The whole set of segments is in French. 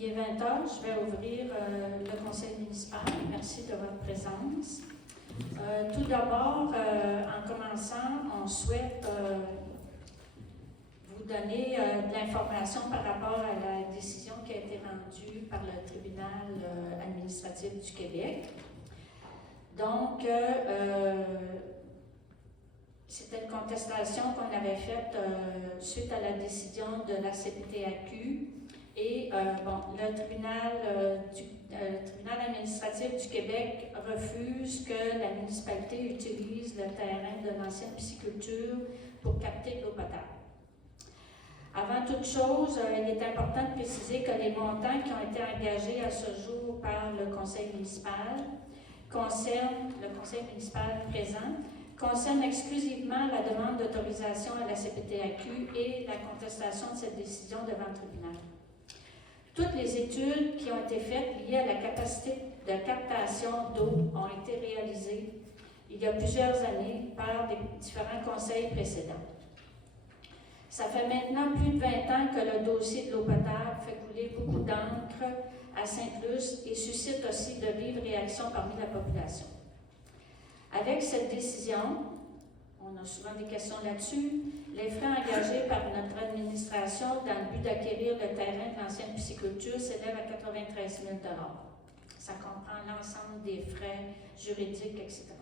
Il est 20 heures, je vais ouvrir le conseil municipal. Merci de votre présence. Tout d'abord, en commençant, on souhaite vous donner de l'information par rapport à la décision qui a été rendue par le tribunal administratif du Québec. Donc, c'était une contestation qu'on avait faite suite à la décision de la CPTAQ. Et le tribunal administratif du Québec refuse que la municipalité utilise le terrain de l'ancienne pisciculture pour capter de l'eau potable. Avant toute chose, il est important de préciser que les montants qui ont été engagés à ce jour par le conseil municipal concernent le conseil municipal présent, concernent exclusivement la demande d'autorisation à la CPTAQ et la contestation de cette décision devant le tribunal. Toutes les études qui ont été faites liées à la capacité de captation d'eau ont été réalisées il y a plusieurs années par des différents conseils précédents. Ça fait maintenant plus de 20 ans que le dossier de l'eau potable fait couler beaucoup d'encre à Sainte-Luce et suscite aussi de vives réactions parmi la population. Avec cette décision, on a souvent des questions là-dessus, les frais engagés par notre administration dans le but d'acquérir le terrain de l'ancienne pisciculture s'élèvent à 93 000 $. Ça comprend l'ensemble des frais juridiques, etc.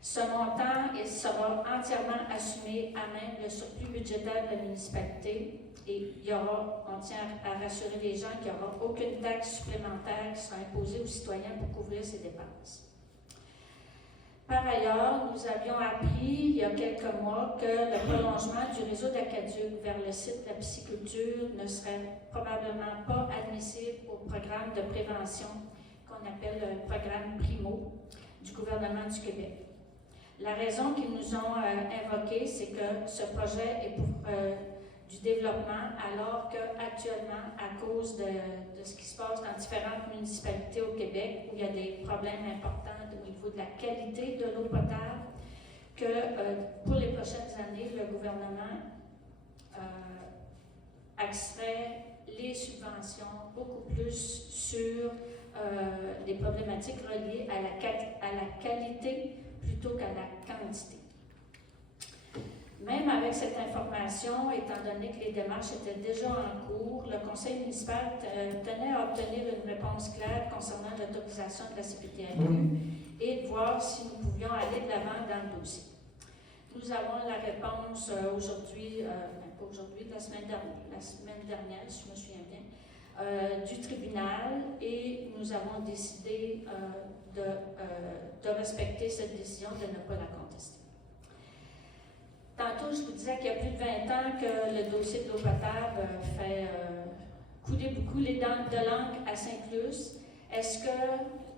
Ce montant sera entièrement assumé à même le surplus budgétaire de la municipalité et il y aura, on tient à rassurer les gens qu'il n'y aura aucune taxe supplémentaire qui sera imposée aux citoyens pour couvrir ces dépenses. Par ailleurs, nous avions appris il y a quelques mois que le prolongement du réseau d'Aqueduc vers le site de la pisciculture ne serait probablement pas admissible au programme de prévention qu'on appelle le programme PRIMO du gouvernement du Québec. La raison qu'ils nous ont invoquée, c'est que ce projet est pour du développement, alors qu'actuellement, à cause de ce qui se passe dans différentes municipalités au Québec, où il y a des problèmes importants au niveau de la qualité de l'eau potable, que pour les prochaines années, le gouvernement axerait les subventions beaucoup plus sur les problématiques reliées à la qualité plutôt qu'à la quantité. Même avec cette information, étant donné que les démarches étaient déjà en cours, le conseil municipal tenait à obtenir une réponse claire concernant l'autorisation de la CPTAQ et de voir si nous pouvions aller de l'avant dans le dossier. Nous avons la réponse aujourd'hui, pas aujourd'hui, la semaine dernière, si je me souviens bien, du tribunal et nous avons décidé de respecter cette décision, de ne pas la contester. Tantôt, je vous disais qu'il y a plus de 20 ans que le dossier de l'eau potable fait couler beaucoup les dents de langue à Sainte-Luce. Est-ce que,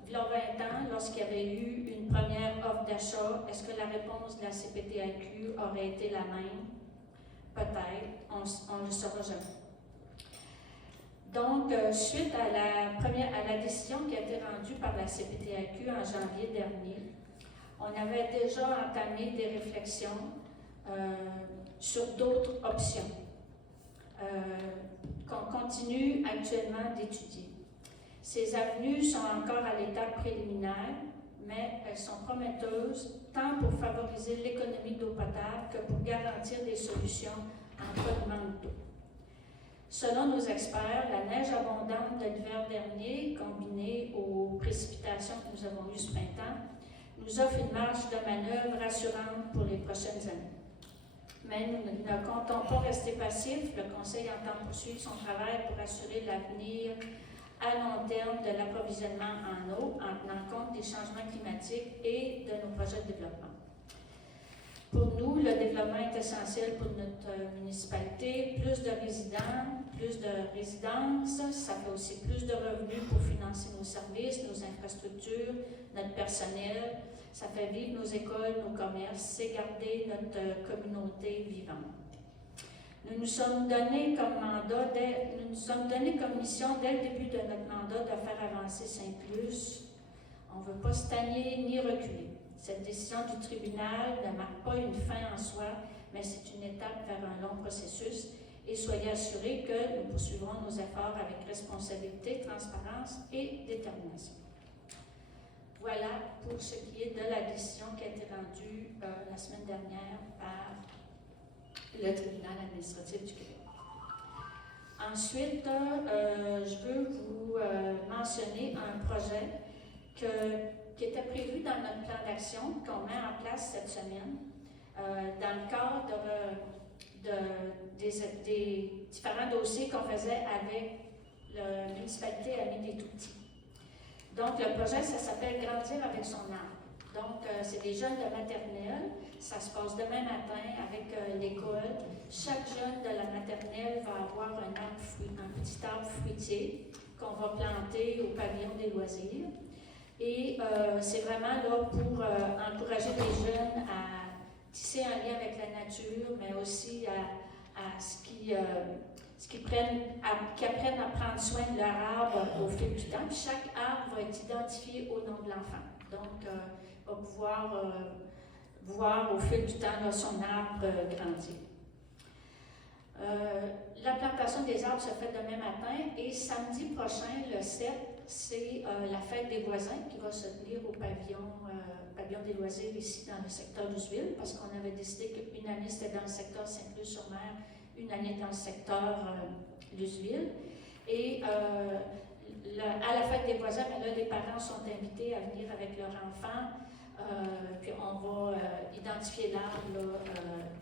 il y a 20 ans, lorsqu'il y avait eu une première offre d'achat, est-ce que la réponse de la CPTAQ aurait été la même? Peut-être, on ne le saura jamais. Donc, suite à la décision qui a été rendue par la CPTAQ en janvier dernier, on avait déjà entamé des réflexions sur d'autres options qu'on continue actuellement d'étudier. Ces avenues sont encore à l'étape préliminaire, mais elles sont prometteuses tant pour favoriser l'économie d'eau potable que pour garantir des solutions en cas de manque d'eau. Selon nos experts, la neige abondante de l'hiver dernier, combinée aux précipitations que nous avons eues ce printemps, nous offre une marge de manœuvre rassurante pour les prochaines années. Mais nous ne comptons pas rester passifs. Le Conseil entend poursuivre son travail pour assurer l'avenir à long terme de l'approvisionnement en eau en tenant compte des changements climatiques et de nos projets de développement. Pour nous, le développement est essentiel pour notre municipalité. Plus de résidents, plus de résidences, ça fait aussi plus de revenus pour financer nos services, nos infrastructures, notre personnel. Ça fait vivre nos écoles, nos commerces, c'est garder notre communauté vivante. Nous nous sommes donné comme mission dès le début de notre mandat de faire avancer Sainte-Luce. On ne veut pas stagner ni reculer. Cette décision du tribunal ne marque pas une fin en soi, mais c'est une étape vers un long processus et soyez assurés que nous poursuivrons nos efforts avec responsabilité, transparence et détermination. Voilà pour ce qui est de la décision qui a été rendue la semaine dernière par le tribunal administratif du Québec. Ensuite, je veux vous mentionner un projet qui était prévu dans notre plan d'action qu'on met en place cette semaine dans le cadre des différents dossiers qu'on faisait avec la municipalité Amis des Tout-Petits. Donc, le projet, ça s'appelle « Grandir avec son arbre ». Donc, c'est des jeunes de maternelle. Ça se passe demain matin avec l'école. Chaque jeune de la maternelle va avoir un petit arbre fruitier qu'on va planter au pavillon des loisirs. Et c'est vraiment là pour encourager les jeunes à tisser un lien avec la nature, mais aussi à ce qu'ils apprennent à prendre soin de leur arbre au fil du temps. Puis chaque arbre va être identifié au nom de l'enfant. Donc, va pouvoir voir au fil du temps là, son arbre grandir. La plantation des arbres se fait demain matin et samedi prochain, le 7, c'est la fête des voisins qui va se tenir au pavillon des loisirs ici dans le secteur d'Useville, parce qu'on avait décidé qu'une année c'était dans le secteur Sainte-Luce-sur-Mer, une année dans le secteur d'Useville. Et à la fête des voisins, mais là, les parents sont invités à venir avec leurs enfants. Puis on va identifier l'arbre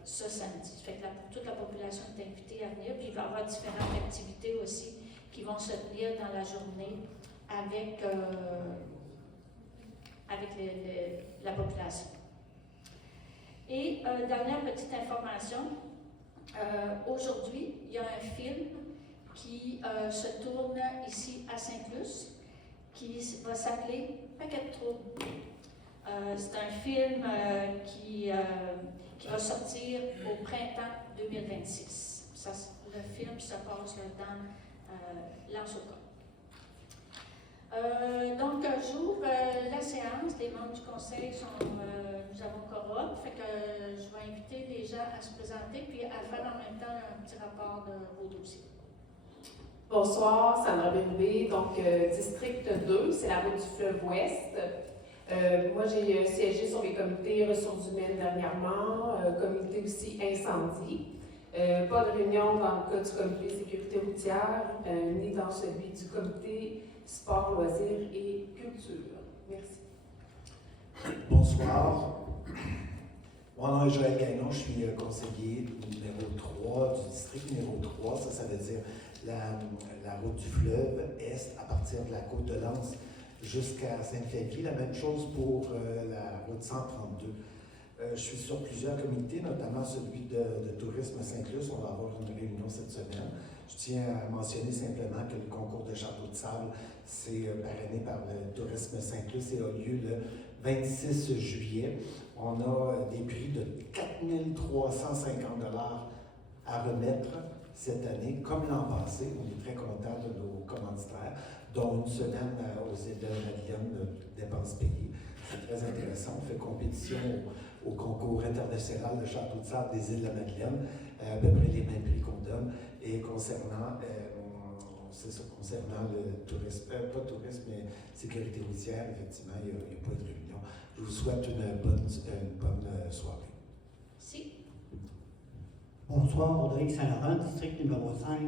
ce samedi. Fait que toute la population est invitée à venir. Puis il va y avoir différentes activités aussi qui vont se tenir dans la journée avec la population. Et dernière petite information, aujourd'hui, il y a un film qui se tourne ici à Sainte-Luce qui va s'appeler « Paquet de troubles ». C'est un film qui va sortir au printemps 2026. Le film se passe dans l'Ansoca. Donc, j'ouvre la séance. Les membres du conseil nous avons quorum. Fait que je vais inviter les gens à se présenter puis à faire en même temps un petit rapport de vos dossiers. Bonsoir, Sandra Bérubé. Donc, district 2, c'est la route du fleuve Ouest. Moi, j'ai siégé sur les comités ressources humaines dernièrement, comité aussi incendie. Pas de réunion dans le cas du comité sécurité routière, ni dans celui du comité sport, loisirs et culture. Merci. Bonsoir. Mon nom est Joël Gagnon, je suis conseiller numéro 3 du district numéro 3. Ça veut dire la route du fleuve Est à partir de la côte de Lens jusqu'à Sainte-Flavie. La même chose pour la route 132. Je suis sur plusieurs comités, notamment celui de tourisme Sainte-Luce. On va avoir une réunion cette semaine. Je tiens à mentionner simplement que le concours de château de sable, c'est parrainé par le tourisme Sainte-Luce et a lieu le 26 juillet. On a des prix de 4 350 $ à remettre cette année, comme l'an passé. On est très contents de nos commanditaires, dont une semaine aux îles de la Madeleine de dépenses payées. C'est très intéressant. On fait compétition au concours international de château de sable des îles de la Madeleine, à peu près les mêmes prix qu'on donne. Et concernant le tourisme, pas tourisme, mais sécurité routière, effectivement, il n'y a pas de réunion. Je vous souhaite une bonne soirée. Merci. Bonsoir, Rodrigue Saint-Laurent, district numéro 5.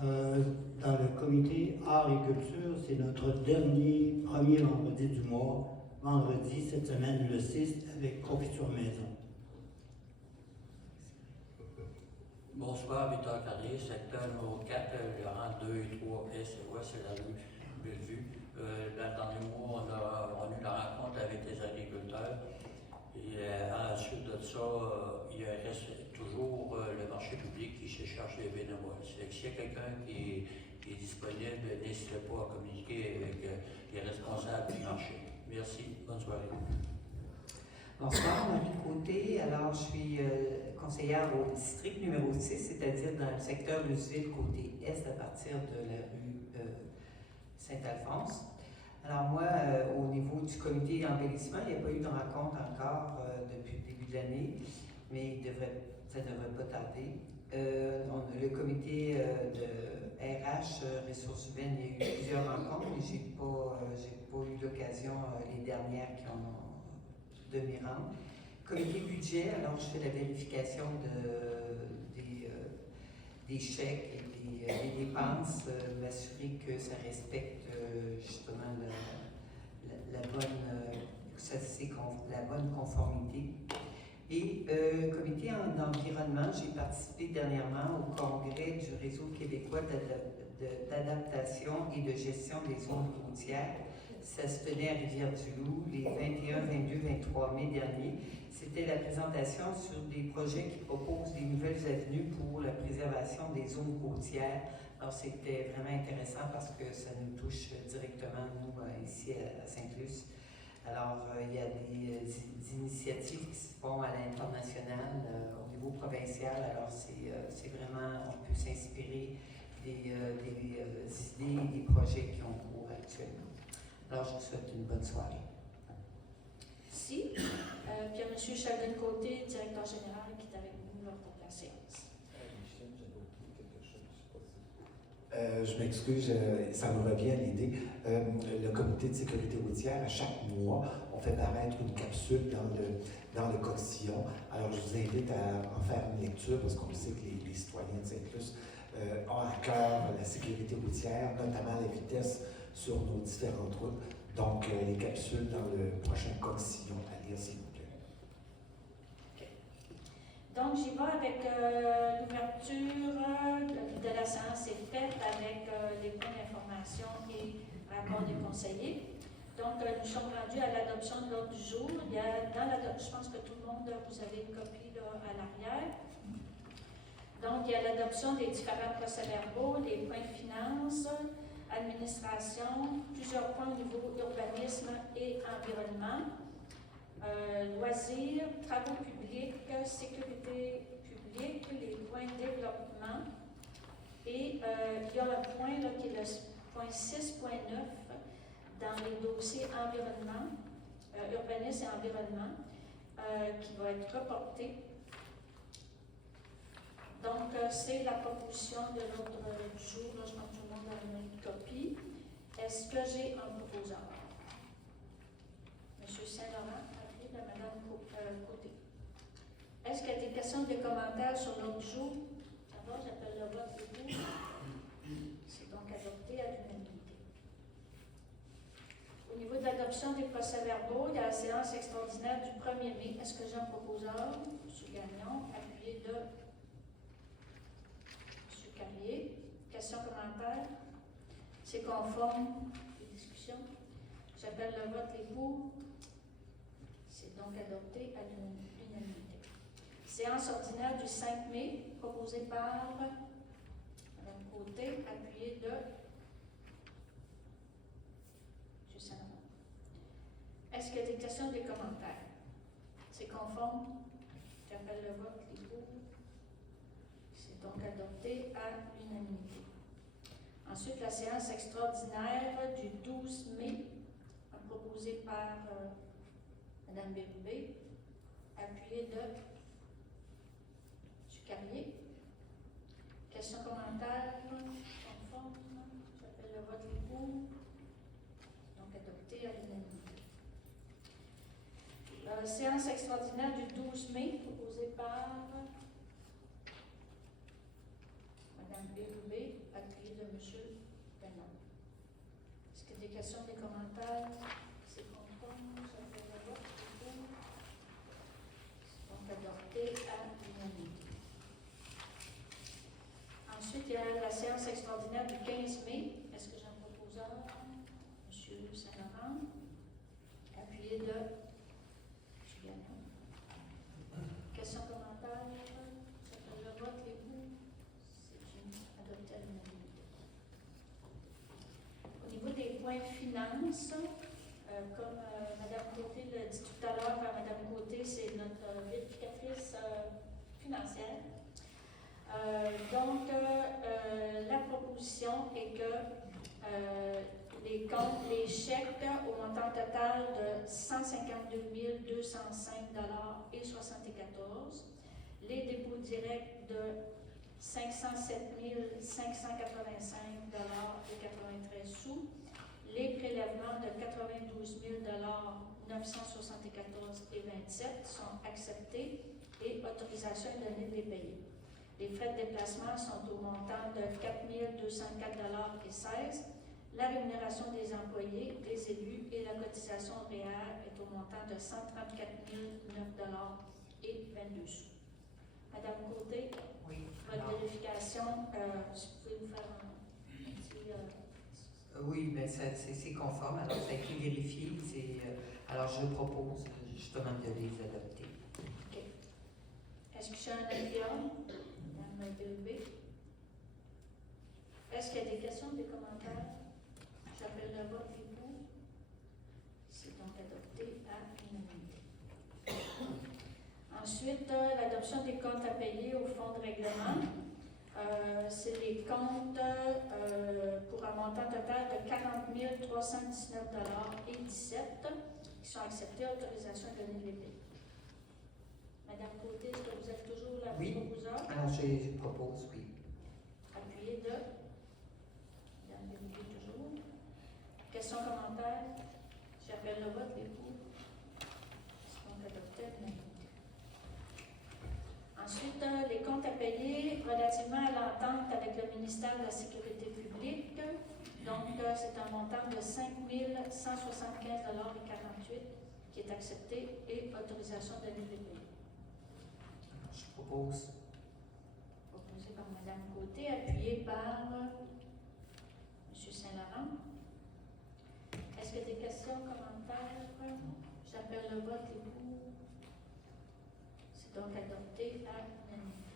Dans le comité Art et Culture, c'est notre premier vendredi du mois. Vendredi, cette semaine, le 6, avec confiture maison. Bonsoir, Victor Carrier, secteur numéro 4, le rang 2 et 3, Est et Ouest, c'est la rue Bellevue. Dans le dernier mois, on a eu la rencontre avec les agriculteurs. Et à la suite de ça, il reste toujours le marché public qui se cherche les bénévoles. C'est que s'il y a quelqu'un qui est disponible, n'hésitez pas à communiquer avec les responsables du marché. Merci, bonne soirée. Bonsoir, Marie Côté. Alors, je suis conseillère au district numéro 6, c'est-à-dire dans le secteur de l'Useville, côté est, à partir de la rue Saint-Alphonse. Alors moi, au niveau du comité d'embellissement, il n'y a pas eu de rencontre encore depuis le début de l'année, mais ça ne devrait pas tarder. Le comité de RH, ressources humaines, il y a eu plusieurs rencontres, mais j'ai pas eu l'occasion, les dernières qui ont de m'y rendre. Comité budget, alors je fais la vérification des chèques et des dépenses, m'assurer que ça respecte justement la bonne conformité. Et comité en environnement, j'ai participé dernièrement au congrès du Réseau québécois d'adaptation et de gestion des zones routières. Ça se tenait à Rivière-du-Loup les 21, 22, 23 mai dernier. C'était la présentation sur des projets qui proposent des nouvelles avenues pour la préservation des zones côtières. Alors, c'était vraiment intéressant parce que ça nous touche directement, nous, ici à Sainte-Luce. Alors, il y a des initiatives qui se font à l'international, au niveau provincial. Alors, c'est vraiment, on peut s'inspirer des idées et des projets qui ont cours actuellement. Alors, je vous souhaite une bonne soirée. Merci. Puis, M. Sheldon Côté, directeur général, qui est avec nous lors de la séance. Je m'excuse, ça me revient à l'idée. Le comité de sécurité routière, à chaque mois, on fait paraître une capsule dans le coxillon. Alors, je vous invite à en faire une lecture parce qu'on sait que les citoyens de Sainte-Luce ont à cœur la sécurité routière, notamment la vitesse sur nos différentes routes. Donc, les capsules dans le prochain coxillon à lire, s'il vous plaît. Okay. Donc, j'y vais avec l'ouverture de la séance est faite avec les points d'information et rapports des conseillers. Donc, nous sommes rendus à l'adoption de l'ordre du jour. Il y a je pense que tout le monde, vous avez une copie là, à l'arrière. Donc, il y a l'adoption des différents procès-verbaux, les points de finances, administration, plusieurs points au niveau urbanisme et environnement, loisirs, travaux publics, sécurité publique, les points de développement. Et il y a un point là, qui est le point 6.9 dans les dossiers environnement, urbanisme et environnement, qui va être reporté. Donc, c'est la proposition de l'ordre du jour. Là, je pense que tout le monde a une copie. Est-ce que j'ai un proposeur? M. Saint-Laurent, appelé de Mme Côté. Est-ce qu'il y a des questions, des commentaires sur l'ordre du jour? Ça va, j'appelle le vote et tout. C'est donc adopté à l'unanimité. Au niveau de l'adoption des procès-verbaux, il y a la séance extraordinaire du 1er mai. Est-ce que j'ai un proposeur? M. Gagnon, appuyé de Carrier. Questions, commentaires? C'est conforme. Les discussions? J'appelle le vote, les pour. C'est donc adopté à l'unanimité. Séance ordinaire du 5 mai, proposée par Mme Côté, appuyée de M. Saint-Laurent. Est-ce qu'il y a des questions, des commentaires? C'est conforme. J'appelle le vote, les pour. C'est donc adopté à l'unanimité. Ensuite, la séance extraordinaire du 12 mai, proposée par Mme Bérubé, appuyée de M. Carrier. Questions, commentaires? Conforme. J'appelle le vote les pour. Donc adopté à l'unanimité. Séance extraordinaire du 12 mai, proposée par Mme Bérubé, appuyée de M. Gagnon. Est-ce qu'il y a des questions, des commentaires? C'est conforme, ça fait le vote, donc adopté à l'unanimité. Ensuite, il y a la séance extraordinaire du 15 mai. Est-ce que j'ai un proposeur? M. Saint-Laurent, appuyé de M. Gagnon. Questions, commentaires? Ça fait le vote, les goûts. C'est adopté à l'unanimité. Au niveau des points finances, comme Mme Côté l'a dit tout à l'heure, Mme Côté, c'est notre vérificatrice financière. Donc, la proposition est que les comptes, les chèques au montant total de 152 205 $ et 74, les dépôts directs de 507 585,93 $. Les prélèvements de 92 974,27 $ sont acceptés et autorisation est donnée de les payer. Les frais de déplacement sont au montant de 4 204,16 $. La rémunération des employés, des élus et la cotisation REER est au montant de 134 009,22 $. Madame Côté, Oui. votre Alors, vérification, si vous pouvez nous faire un petit... oui, mais c'est conforme. Alors, ça a été vérifié. Alors, je propose justement de les adopter. OK. Est-ce que j'ai un avis? Madame Bélubé? Est-ce qu'il y a des questions, des commentaires? J'appelle le vote et pour. C'est donc adopté à l'unanimité. Ensuite, l'adoption des comptes à payer au fonds de règlement. C'est les comptes pour un montant total de 40 319,17 $ qui sont acceptés. Autorisation donnée de les payer. Madame Côté, est-ce que vous êtes toujours la Oui. proposeur? Alors, je propose, oui. Appuyé de Madame Bélubé toujours. Questions, commentaires? J'appelle le vote, les pour. C'est donc adopté à l'unanimité. Ensuite, les comptes à payer relativement à l'entente avec le ministère de la Sécurité publique. Donc, c'est un montant de 5 175,48 $ qui est accepté et autorisation donnée de payer. Je propose. Proposé par Mme Côté, appuyé par M. Saint-Laurent. Est-ce qu'il y a des questions, commentaires? J'appelle le vote, les pour. C'est donc adopté à l'unanimité.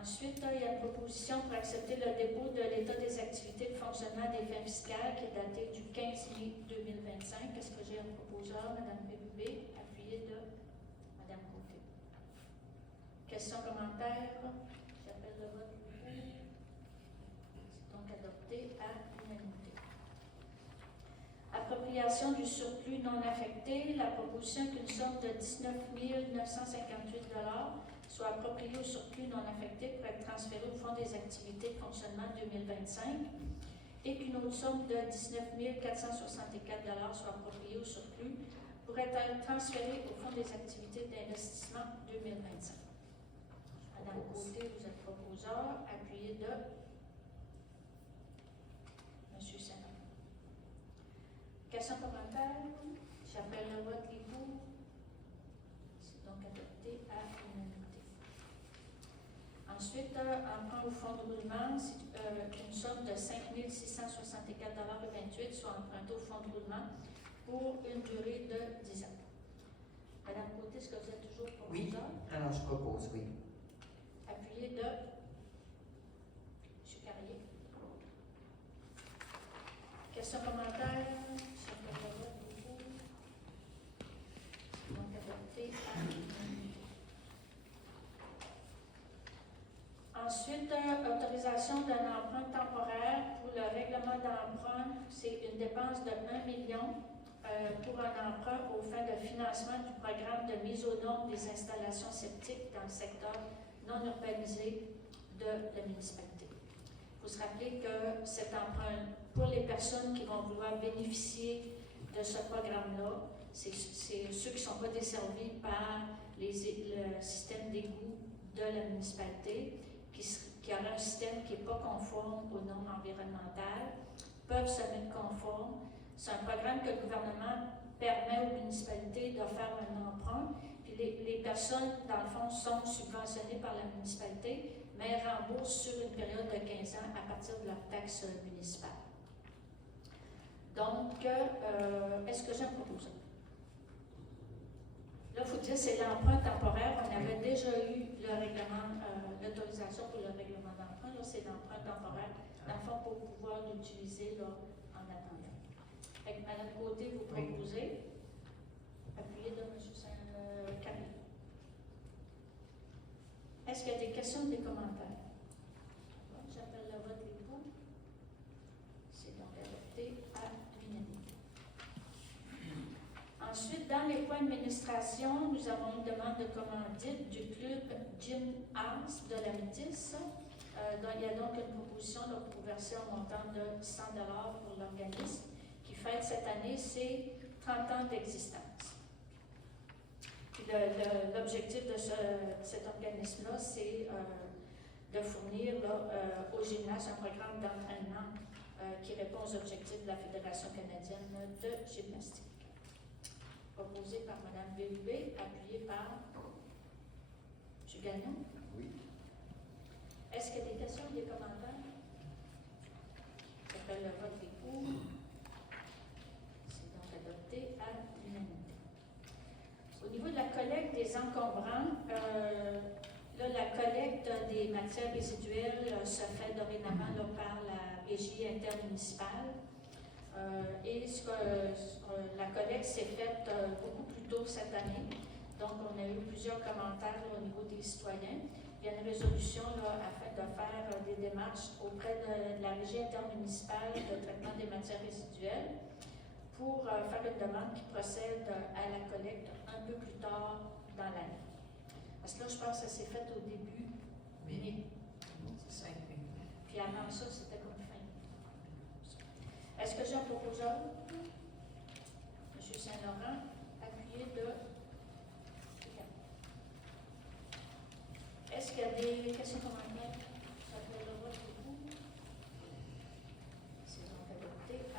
Ensuite, il y a une proposition pour accepter le dépôt de l'état des activités de fonctionnement des fins fiscales qui est daté du 15 mai 2025. Est-ce que j'ai un proposeur, Mme Bélubé, appuyé de Mme Côté? Questions, commentaires? J'appelle le vote. C'est donc adopté à l'unanimité. Appropriation du surplus non affecté. La proposition qu'une somme de 19 958 $ soit appropriée au surplus non affecté pour être transférée au Fonds des activités de fonctionnement 2025 et qu'une autre somme de 19 464 $ soit appropriée au surplus pour être transférée au Fonds des activités d'investissement 2025. Madame Côté, vous êtes proposeur, appuyé de M. Sénat. Questions, commentaires? J'appelle le vote, les pour. C'est donc adopté à l'unanimité. Ensuite, emprunt au fonds de roulement, une somme de 5 664,28 $ soit empruntée au fonds de roulement pour une durée de 10 ans. Madame Côté, est-ce que vous êtes toujours Oui. proposeur? Alors, je propose, oui. Appuyé de M. Carrier. Questions, commentaires? J'appelle le vote, les pour. C'est donc adopté à l'unanimité. Ensuite, autorisation d'un emprunt temporaire pour le règlement d'emprunt. C'est une dépense de 1 million pour un emprunt aux fins de financement du programme de mise aux normes des installations septiques dans le secteur non urbanisé de la municipalité. Il faut se rappeler que cet emprunt, pour les personnes qui vont vouloir bénéficier de ce programme-là, c'est ceux qui ne sont pas desservis par le système d'égout de la municipalité, qui a un système qui n'est pas conforme aux normes environnementales, peuvent se mettre conformes. C'est un programme que le gouvernement permet aux municipalités de faire un emprunt. Puis les personnes, dans le fond, sont subventionnées par la municipalité, mais remboursent sur une période de 15 ans à partir de leur taxe municipale. Donc, est-ce que j'ai un proposeur? Là, il faut dire que c'est l'emprunt temporaire. On avait déjà eu le règlement, l'autorisation pour le règlement d'emprunt. Là, c'est l'emprunt temporaire, dans le fond, pour pouvoir l'utiliser là, en attendant. Fait que Mme Côté, vous proposez, appuyé de M. Saint-Carré. Est-ce qu'il y a des questions ou des commentaires? J'appelle le vote, les pour. C'est donc adopté à l'unanimité. Ensuite, dans les points d'administration, nous avons une demande de commandite du club Jim House de la Métis. Il y a donc une proposition pour verser un montant de 100 $ pour l'organisme qui fête cette année ses 30 ans d'existence. L'objectif de cet organisme-là, c'est de fournir au gymnase un programme d'entraînement qui répond aux objectifs de la Fédération canadienne de gymnastique. Proposé par Mme Bérubé, appuyé par M. Gagnon. Oui. Est-ce qu'il y a des questions ou des commentaires? J'appelle le vote des pour. C'est donc adopté à l'unanimité. Au niveau de la collecte des encombrants, là, la collecte des matières résiduelles se fait dorénavant là, par la régie intermunicipale. La collecte s'est faite beaucoup plus tôt cette année. Donc, on a eu plusieurs commentaires là, au niveau des citoyens. Il y a une résolution là, afin de faire des démarches auprès de la régie intermunicipale de traitement des matières résiduelles pour faire une demande qui procède à la collecte un peu plus tard dans l'année. Parce que là, je pense que ça s'est fait au début mai. C'est 5 mai. Puis avant ça, c'était comme fin. Est-ce que j'ai un proposeur? M. Saint-Laurent, appuyé de... Est-ce qu'il y a des questions commentaires? Ça fait le vote beaucoup. C'est donc adopté à...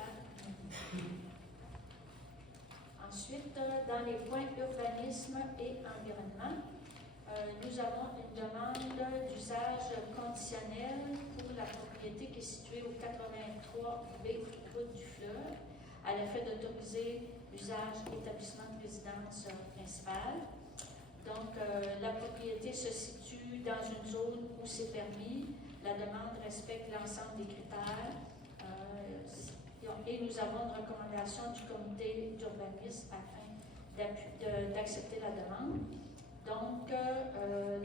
Ensuite, dans les points urbanisme et environnement, nous avons une demande d'usage conditionnel pour la propriété qui est située au 83B route du Fleuve, à l'effet d'autoriser l'usage établissement de résidence principale. Donc, la propriété se situe dans une zone où c'est permis. La demande respecte l'ensemble des critères. Et nous avons une recommandation du comité d'urbanisme afin d'accepter la demande. Donc,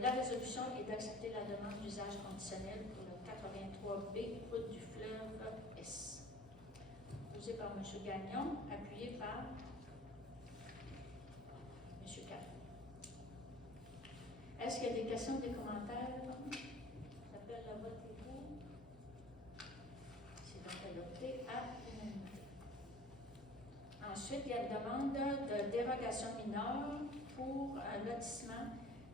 la résolution est d'accepter la demande d'usage conditionnel pour le 83B, route du Fleuve S. Posé par M. Gagnon, appuyé par M. Carré. Est-ce qu'il y a des questions, des commentaires? J'appelle le vote des pour. C'est donc adopté à l'unanimité. Ensuite, il y a une demande de dérogation mineure pour un lotissement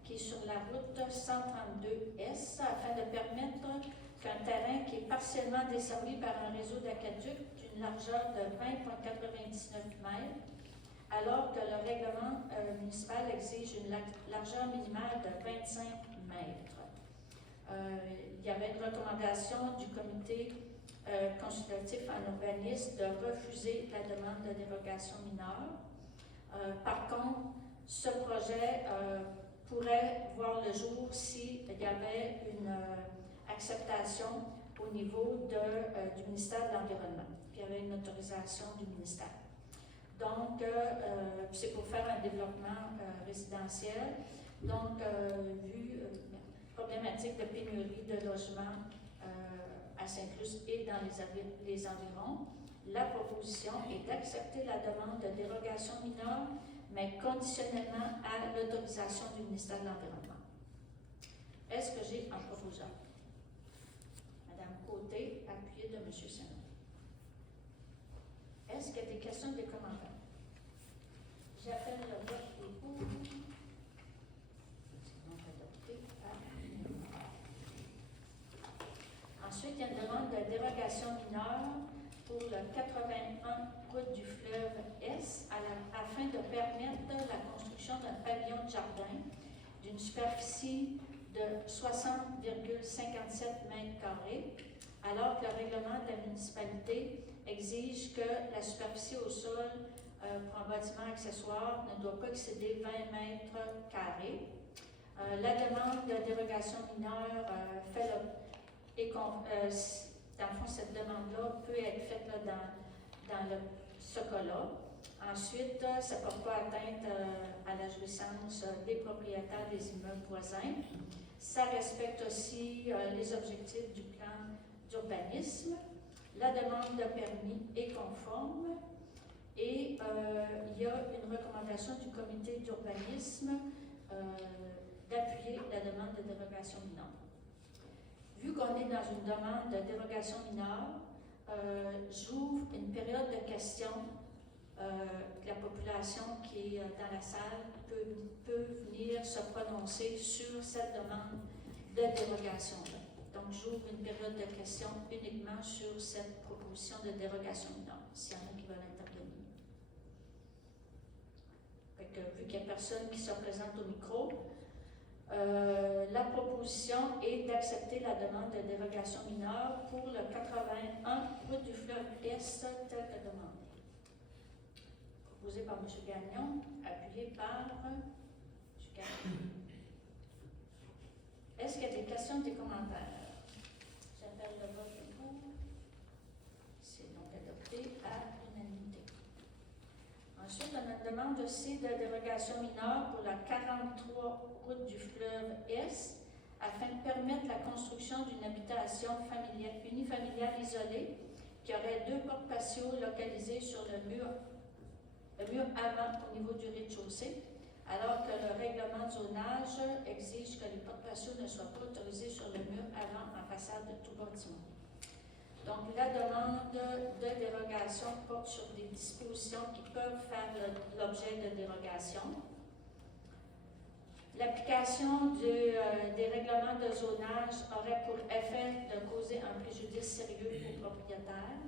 qui est sur la route 132S afin de permettre qu'un terrain qui est partiellement desservi par un réseau d'aqueduc d'une largeur de 20,99 mètres, alors que le règlement municipal exige une largeur minimale de 25 mètres. Il y avait une recommandation du comité consultatif en urbanisme de refuser la demande de dérogation mineure. Par contre, ce projet pourrait voir le jour s'il y avait une acceptation au niveau du ministère de l'Environnement. Il y avait une autorisation du ministère. Donc, c'est pour faire un développement résidentiel. Donc, vu problématique de pénurie de logements à Sainte-Luce et dans les environs, la proposition est d'accepter la demande de dérogation mineure, mais conditionnellement à l'autorisation du ministère de l'Environnement. Est-ce que j'ai un proposeur? Madame Côté, appuyée de M. Sénat. Est-ce qu'il y a des questions, des commentaires? J'appelle le vote des pour. C'est donc adopté à l'unanimité. Ensuite, il y a une demande de dérogation mineure pour le 81 route du Fleuve S afin de permettre la construction d'un pavillon de jardin d'une superficie de 60,57 mètres carrés, alors que le règlement de la municipalité exige que la superficie au sol pour un bâtiment accessoire ne doit pas excéder 20 mètres carrés. La demande de dérogation mineure dans le fond, cette demande-là peut être faite là, dans ce cas-là. Ensuite, ça ne porte pas atteinte à la jouissance des propriétaires des immeubles voisins. Ça respecte aussi les objectifs du plan d'urbanisme. La demande de permis est conforme Et il y a une recommandation du comité d'urbanisme d'appuyer la demande de dérogation mineure. Vu qu'on est dans une demande de dérogation mineure, j'ouvre une période de questions que la population qui est dans la salle peut venir se prononcer sur cette demande de dérogation-là. Donc, j'ouvre une période de questions uniquement sur cette proposition de dérogation mineure, s'il y en a qui veulent intervenir. Fait que, vu qu'il n'y a personne qui se présente au micro, la proposition est d'accepter la demande de dérogation mineure pour le 81 route du fleuve Est, tel que demandé. Proposé par M. Gagnon, appuyé par M. Gagnon. Est-ce qu'il y a des questions, des commentaires? J'appelle le vote pour. C'est donc adopté à l'unanimité. Ensuite, on a une demande aussi de dérogation mineure pour la 43 route du fleuve Est, afin de permettre la construction d'une habitation unifamiliale isolée qui aurait 2 portes patio localisées sur le mur avant au niveau du rez-de-chaussée, alors que le règlement de zonage exige que les portes patio ne soient pas autorisées sur le mur avant en façade de tout bâtiment. Donc, la demande de dérogation porte sur des dispositions qui peuvent faire l'objet de dérogation. L'application des règlements de zonage aurait pour effet de causer un préjudice sérieux aux propriétaires.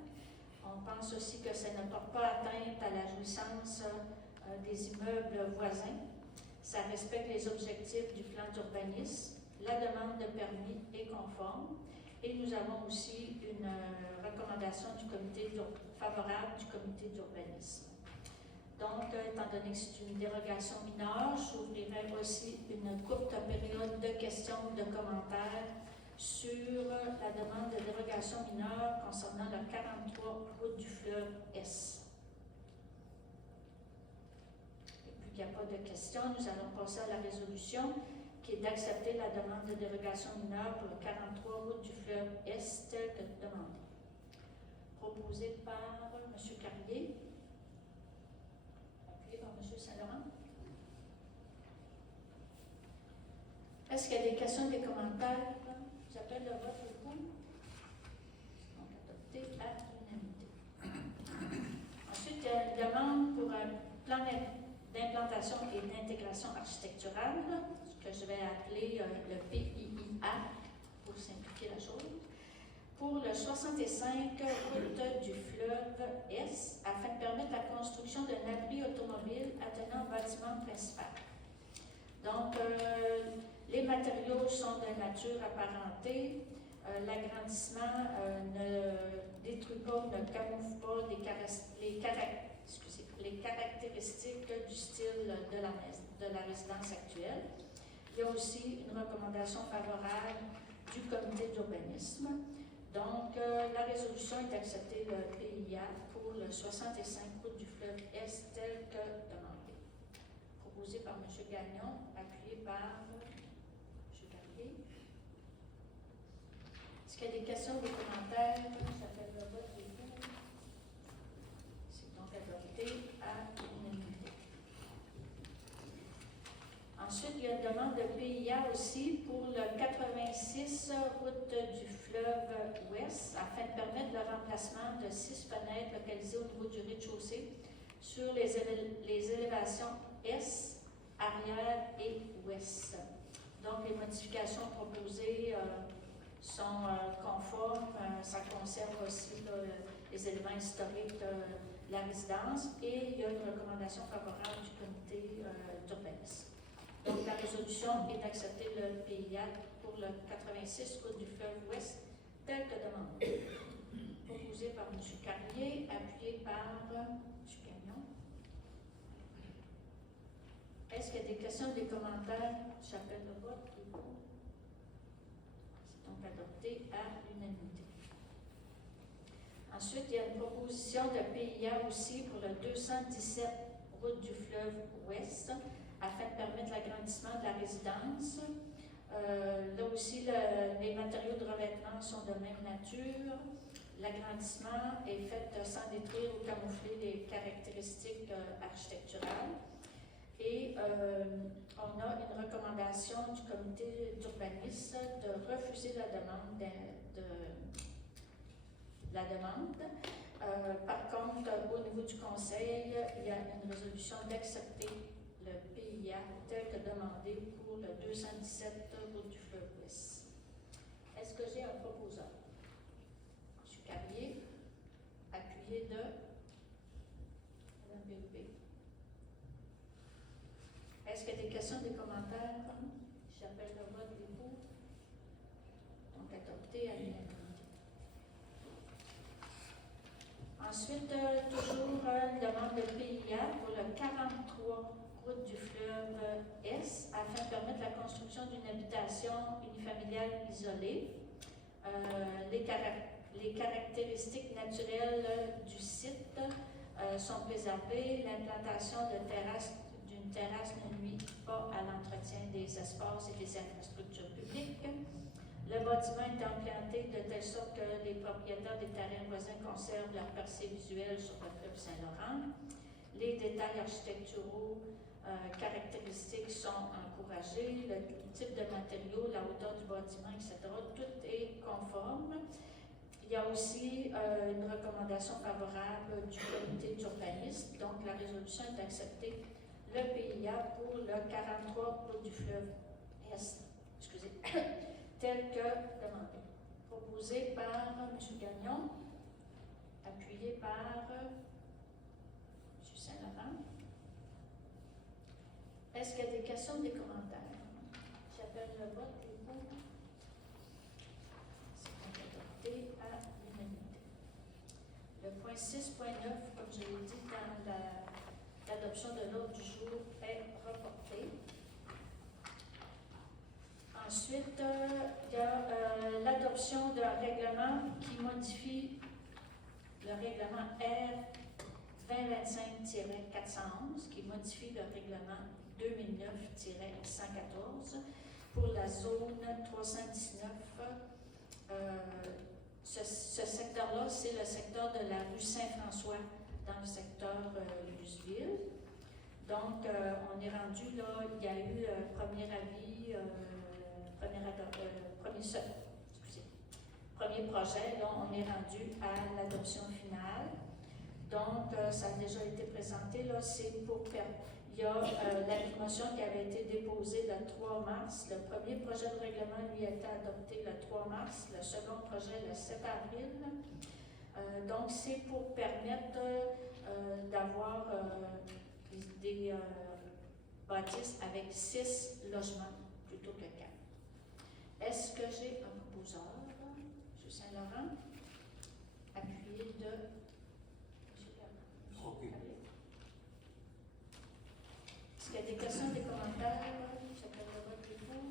On pense aussi que ça ne porte pas atteinte à la jouissance des immeubles voisins. Ça respecte les objectifs du plan d'urbanisme. La demande de permis est conforme. Et nous avons aussi une recommandation du comité favorable du comité d'urbanisme. Donc, étant donné que c'est une dérogation mineure, j'ouvrirai aussi une courte période de questions, de commentaires sur la demande de dérogation mineure concernant la 43 route du fleuve Est. Et puis qu'il n'y a pas de questions, nous allons passer à la résolution qui est d'accepter la demande de dérogation mineure pour le 43 route du fleuve Est tel que demandé. Proposé par M. Carrier. Par M. Saint-Laurent. Est-ce qu'il y a des questions, des commentaires? J'appelle le vote au bout. Donc, adopté à l'unanimité. Ensuite, il y a une demande pour un plan d'implantation et d'intégration architecturale, que je vais appeler le PIIA, pour simplifier la chose, pour le 65 route du fleuve Est, afin de permettre la construction d'un abri automobile attenant au bâtiment principal. Donc, les matériaux sont de nature apparentée. L'agrandissement ne détruit pas, ne camoufle pas les caractéristiques du style de la résidence actuelle. Il y a aussi une recommandation favorable du comité d'urbanisme. Donc, la résolution est d'accepter le PIA pour le 65 route du fleuve Est tel que demandé. Proposé par M. Gagnon, appuyé par M. Carrier. Est-ce qu'il y a des questions, des commentaires? J'appelle le vote des pour. C'est donc adopté à l'unanimité. Ensuite, il y a une demande de PIA aussi pour le 86 route du fleuve Ouest, afin de permettre le remplacement de 6 fenêtres localisées au niveau du rez-de-chaussée sur les élévations Est, arrière et Ouest. Donc, les modifications proposées sont conformes. Ça conserve aussi les éléments historiques de la résidence et il y a une recommandation favorable du comité d'urbanisme. Donc, la résolution est d'accepter le PIA pour le 86 route du fleuve Ouest, tel que demandé. Proposé par M. Carrier, appuyé par M. Gagnon. Est-ce qu'il y a des questions, des commentaires? J'appelle le vote. C'est donc adopté à l'unanimité. Ensuite, il y a une proposition de PIA aussi pour le 217 route du fleuve Ouest, afin de permettre l'agrandissement de la résidence. Là aussi, les matériaux de revêtement sont de même nature. L'agrandissement est fait sans détruire ou camoufler les caractéristiques architecturales. Et on a une recommandation du comité d'urbanisme de refuser la demande. Par contre, au niveau du conseil, il y a une résolution d'accepter le PIA tel que demandé pour le 217 route du fleuve Ouest. Est-ce que j'ai un proposeur? M. Carrier, appuyé de Mme Bélbé. Est-ce qu'il y a des questions, des commentaires? J'appelle le vote des pour. Donc, adopté à l'unanimité. Ensuite, toujours une demande de PIA pour le 43 route du fleuve Est afin de permettre la construction d'une habitation unifamiliale isolée. Les caractéristiques naturelles du site sont préservées. L'implantation d'une terrasse ne nuit pas à l'entretien des espaces et des infrastructures publiques. Le bâtiment est implanté de telle sorte que les propriétaires des terrains voisins conservent leur percée visuelle sur le fleuve Saint-Laurent. Les détails architecturaux caractéristiques sont encouragés, le type de matériaux, la hauteur du bâtiment, etc., tout est conforme. Il y a aussi une recommandation favorable du comité d'urbanisme, donc la résolution est d'accepter le PIA pour le 43 route du fleuve Est, tel que demandé. Proposé par M. Gagnon, appuyé par M. Saint-Laurent. Est-ce qu'il y a des questions, des commentaires? J'appelle le vote et pour. C'est adopté à l'unanimité. Le point 6.9, comme je l'ai dit dans l'adoption de l'ordre du jour, est reporté. Ensuite, il y a l'adoption d'un règlement qui modifie le règlement R 2025-411, qui modifie le règlement 2009-114 pour la zone 319. Ce secteur-là, c'est le secteur de la rue Saint-François dans le secteur Luseville. Donc, on est rendu là, il y a eu premier avis, premier projet, là, on est rendu à l'adoption finale. Donc, ça a déjà été présenté, là, c'est pour il y a la motion qui avait été déposée le 3 mars. Le premier projet de règlement, lui, a été adopté le 3 mars, le second projet le 7 avril. Donc, c'est pour permettre d'avoir des bâtisses avec 6 logements plutôt que 4. Est-ce que j'ai un proposeur? M. Saint-Laurent, appuyé de M. OK. Est-ce qu'il y a des questions, des commentaires? J'appelle le vote des pour.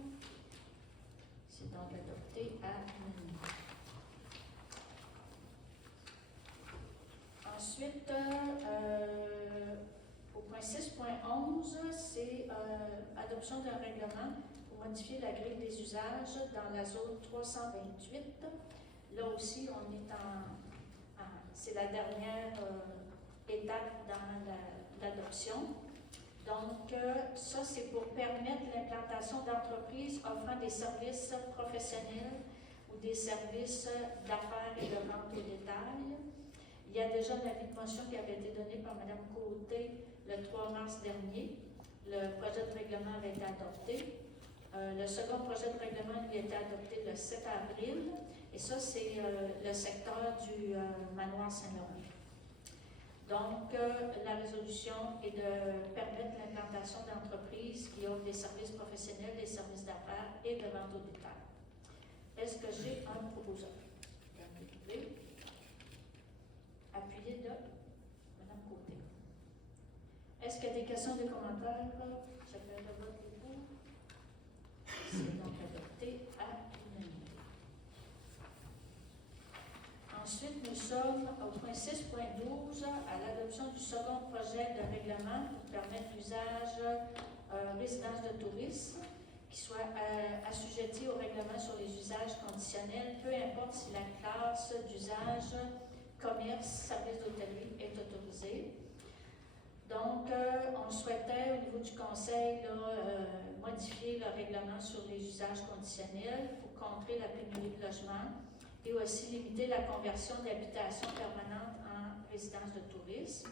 C'est donc adopté à l'unanimité. Ensuite, au point 6.11, c'est adoption d'un règlement pour modifier la grille des usages dans la zone 328. Là aussi, on est c'est la dernière étape dans l'adoption. Donc, ça, c'est pour permettre l'implantation d'entreprises offrant des services professionnels ou des services d'affaires et de vente au détail. Il y a déjà un avis de motion qui avait été donné par Mme Côté le 3 mars dernier. Le projet de règlement avait été adopté. Le second projet de règlement lui a été adopté le 7 avril. Et ça, c'est le secteur du manoir Saint-Laurent. Donc, la résolution est de permettre l'implantation d'entreprises qui offrent des services professionnels, des services d'affaires et de vente au détail. Est-ce que j'ai un proposeur? Appuyé de Mme Côté. Est-ce qu'il y a des questions, des commentaires? J'appelle le vote des pour. C'est donc adopté à l'unanimité. Ensuite, nous sommes au point 6.12 à l'adoption du second projet de règlement pour permettre l'usage résidence de tourisme. qui soit assujetti au règlement sur les usages conditionnels, peu importe si la classe d'usage commerce, service d'hôtellerie est autorisée. Donc, on souhaitait au niveau du conseil modifier le règlement sur les usages conditionnels pour contrer la pénurie de logements et aussi limiter la conversion d'habitation permanente en résidence de tourisme.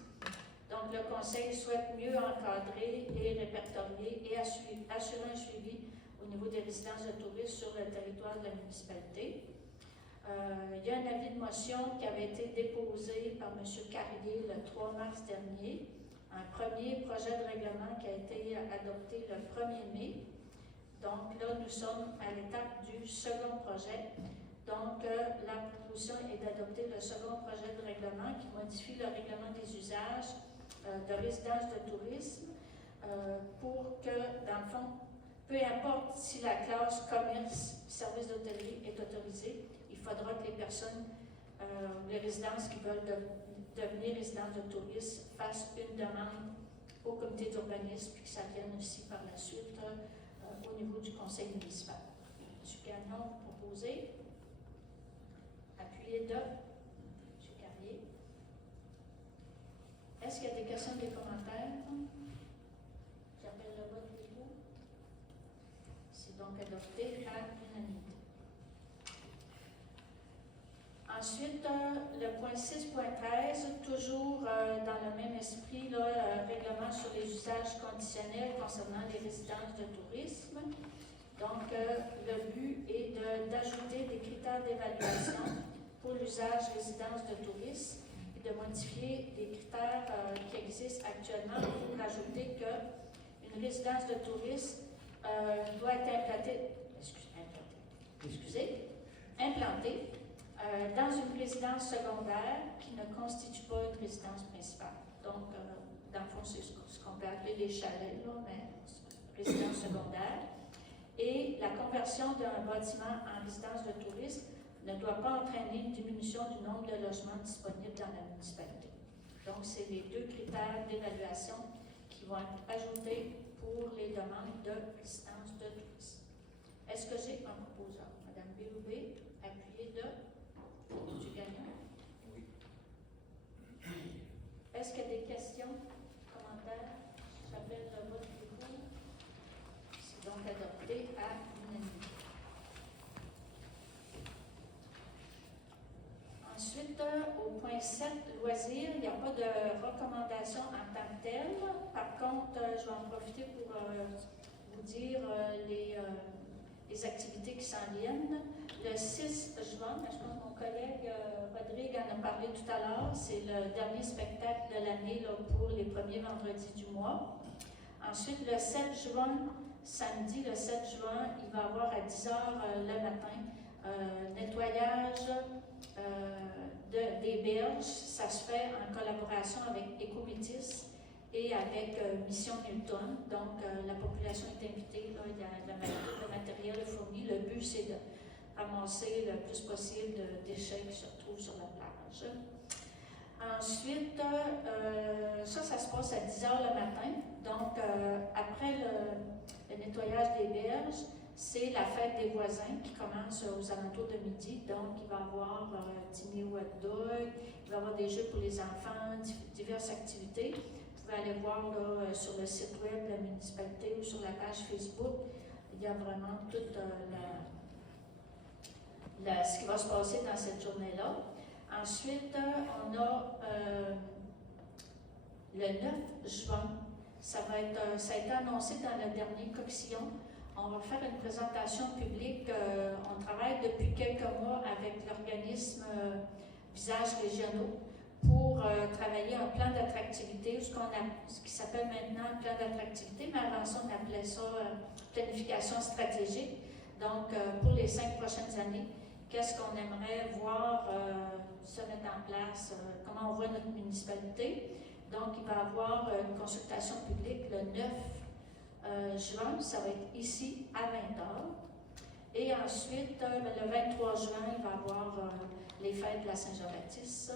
Donc, le conseil souhaite mieux encadrer et répertorier et assurer un suivi au niveau des résidences de tourisme sur le territoire de la municipalité. Il y a un avis de motion qui avait été déposé par M. Carrier le 3 mars dernier, un premier projet de règlement qui a été adopté le 1er mai. Donc là, nous sommes à l'étape du second projet. Donc, la proposition est d'adopter le second projet de règlement qui modifie le règlement des usages de résidence de tourisme pour que, dans le fond, peu importe si la classe commerce, service d'hôtellerie est autorisée, il faudra que les personnes, les résidences qui veulent devenir résidences de tourisme fassent une demande au comité d'urbanisme puis que ça vienne aussi par la suite au niveau du conseil municipal. M. Gagnon, vous proposez. Appuyé de M. Carrier. Est-ce qu'il y a des questions, des commentaires? J'appelle le vote des voix. C'est donc adopté à l'unanimité. Ensuite, le point 6.13, toujours dans le même esprit, règlement sur les usages conditionnels concernant les résidences de tourisme. Donc, le but est d'ajouter des critères d'évaluation pour l'usage résidence de tourisme et de modifier les critères qui existent actuellement pour ajouter qu'une résidence de tourisme doit être implantée dans une résidence secondaire qui ne constitue pas une résidence principale. Donc, dans le fond, c'est ce qu'on peut appeler les chalets, mais résidence secondaire. Et la conversion d'un bâtiment en résidence de tourisme ne doit pas entraîner une diminution du nombre de logements disponibles dans la municipalité. Donc, c'est les deux critères d'évaluation qui vont être ajoutés pour les demandes de résidence de tourisme. Est-ce que j'ai un proposeur? Mme Béloubé, appuyée de M. Gagnon. Oui. Est-ce qu'il y a des questions, commentaires? J'appelle le vote du groupe. C'est donc adopté à l'unanimité. Ensuite, au point 7, loisirs, il n'y a pas de recommandation en tant que telle. Par contre, je vais en profiter pour vous dire les activités qui s'en viennent. Le 6 juin, je pense que mon collègue Rodrigue en a parlé tout à l'heure, c'est le dernier spectacle de l'année pour les premiers vendredis du mois. Ensuite, le 7 juin, samedi le 7 juin, il va y avoir à 10h le matin nettoyage des berges. Ça se fait en collaboration avec Ecométis et avec Mission Newton. Donc, la population est invitée, il y a le matériel fourni. Le but, c'est de ramasser le plus possible de déchets qui se retrouvent sur la plage. Ensuite, ça se passe à 10h le matin. Donc, après le nettoyage des berges, c'est la fête des voisins qui commence aux alentours de midi. Donc, il va y avoir dîner au hot dog, il va y avoir des jeux pour les enfants, diverses activités. Vous pouvez aller voir sur le site web de la municipalité ou sur la page Facebook. Il y a vraiment tout ce qui va se passer dans cette journée-là. Ensuite, on a le 9 juin. Ça a été annoncé dans le dernier Coxillon. On va faire une présentation publique. On travaille depuis quelques mois avec l'organisme Visages régionaux pour travailler un plan d'attractivité, ce qui s'appelle maintenant un plan d'attractivité, mais avant ça, on appelait ça planification stratégique. Donc, pour les 5 prochaines années, qu'est-ce qu'on aimerait voir se mettre en place, comment on voit notre municipalité. Donc, il va y avoir une consultation publique le 9 juin, ça va être ici à 20h. Et ensuite, le 23 juin, il va y avoir les fêtes de la Saint-Jean-Baptiste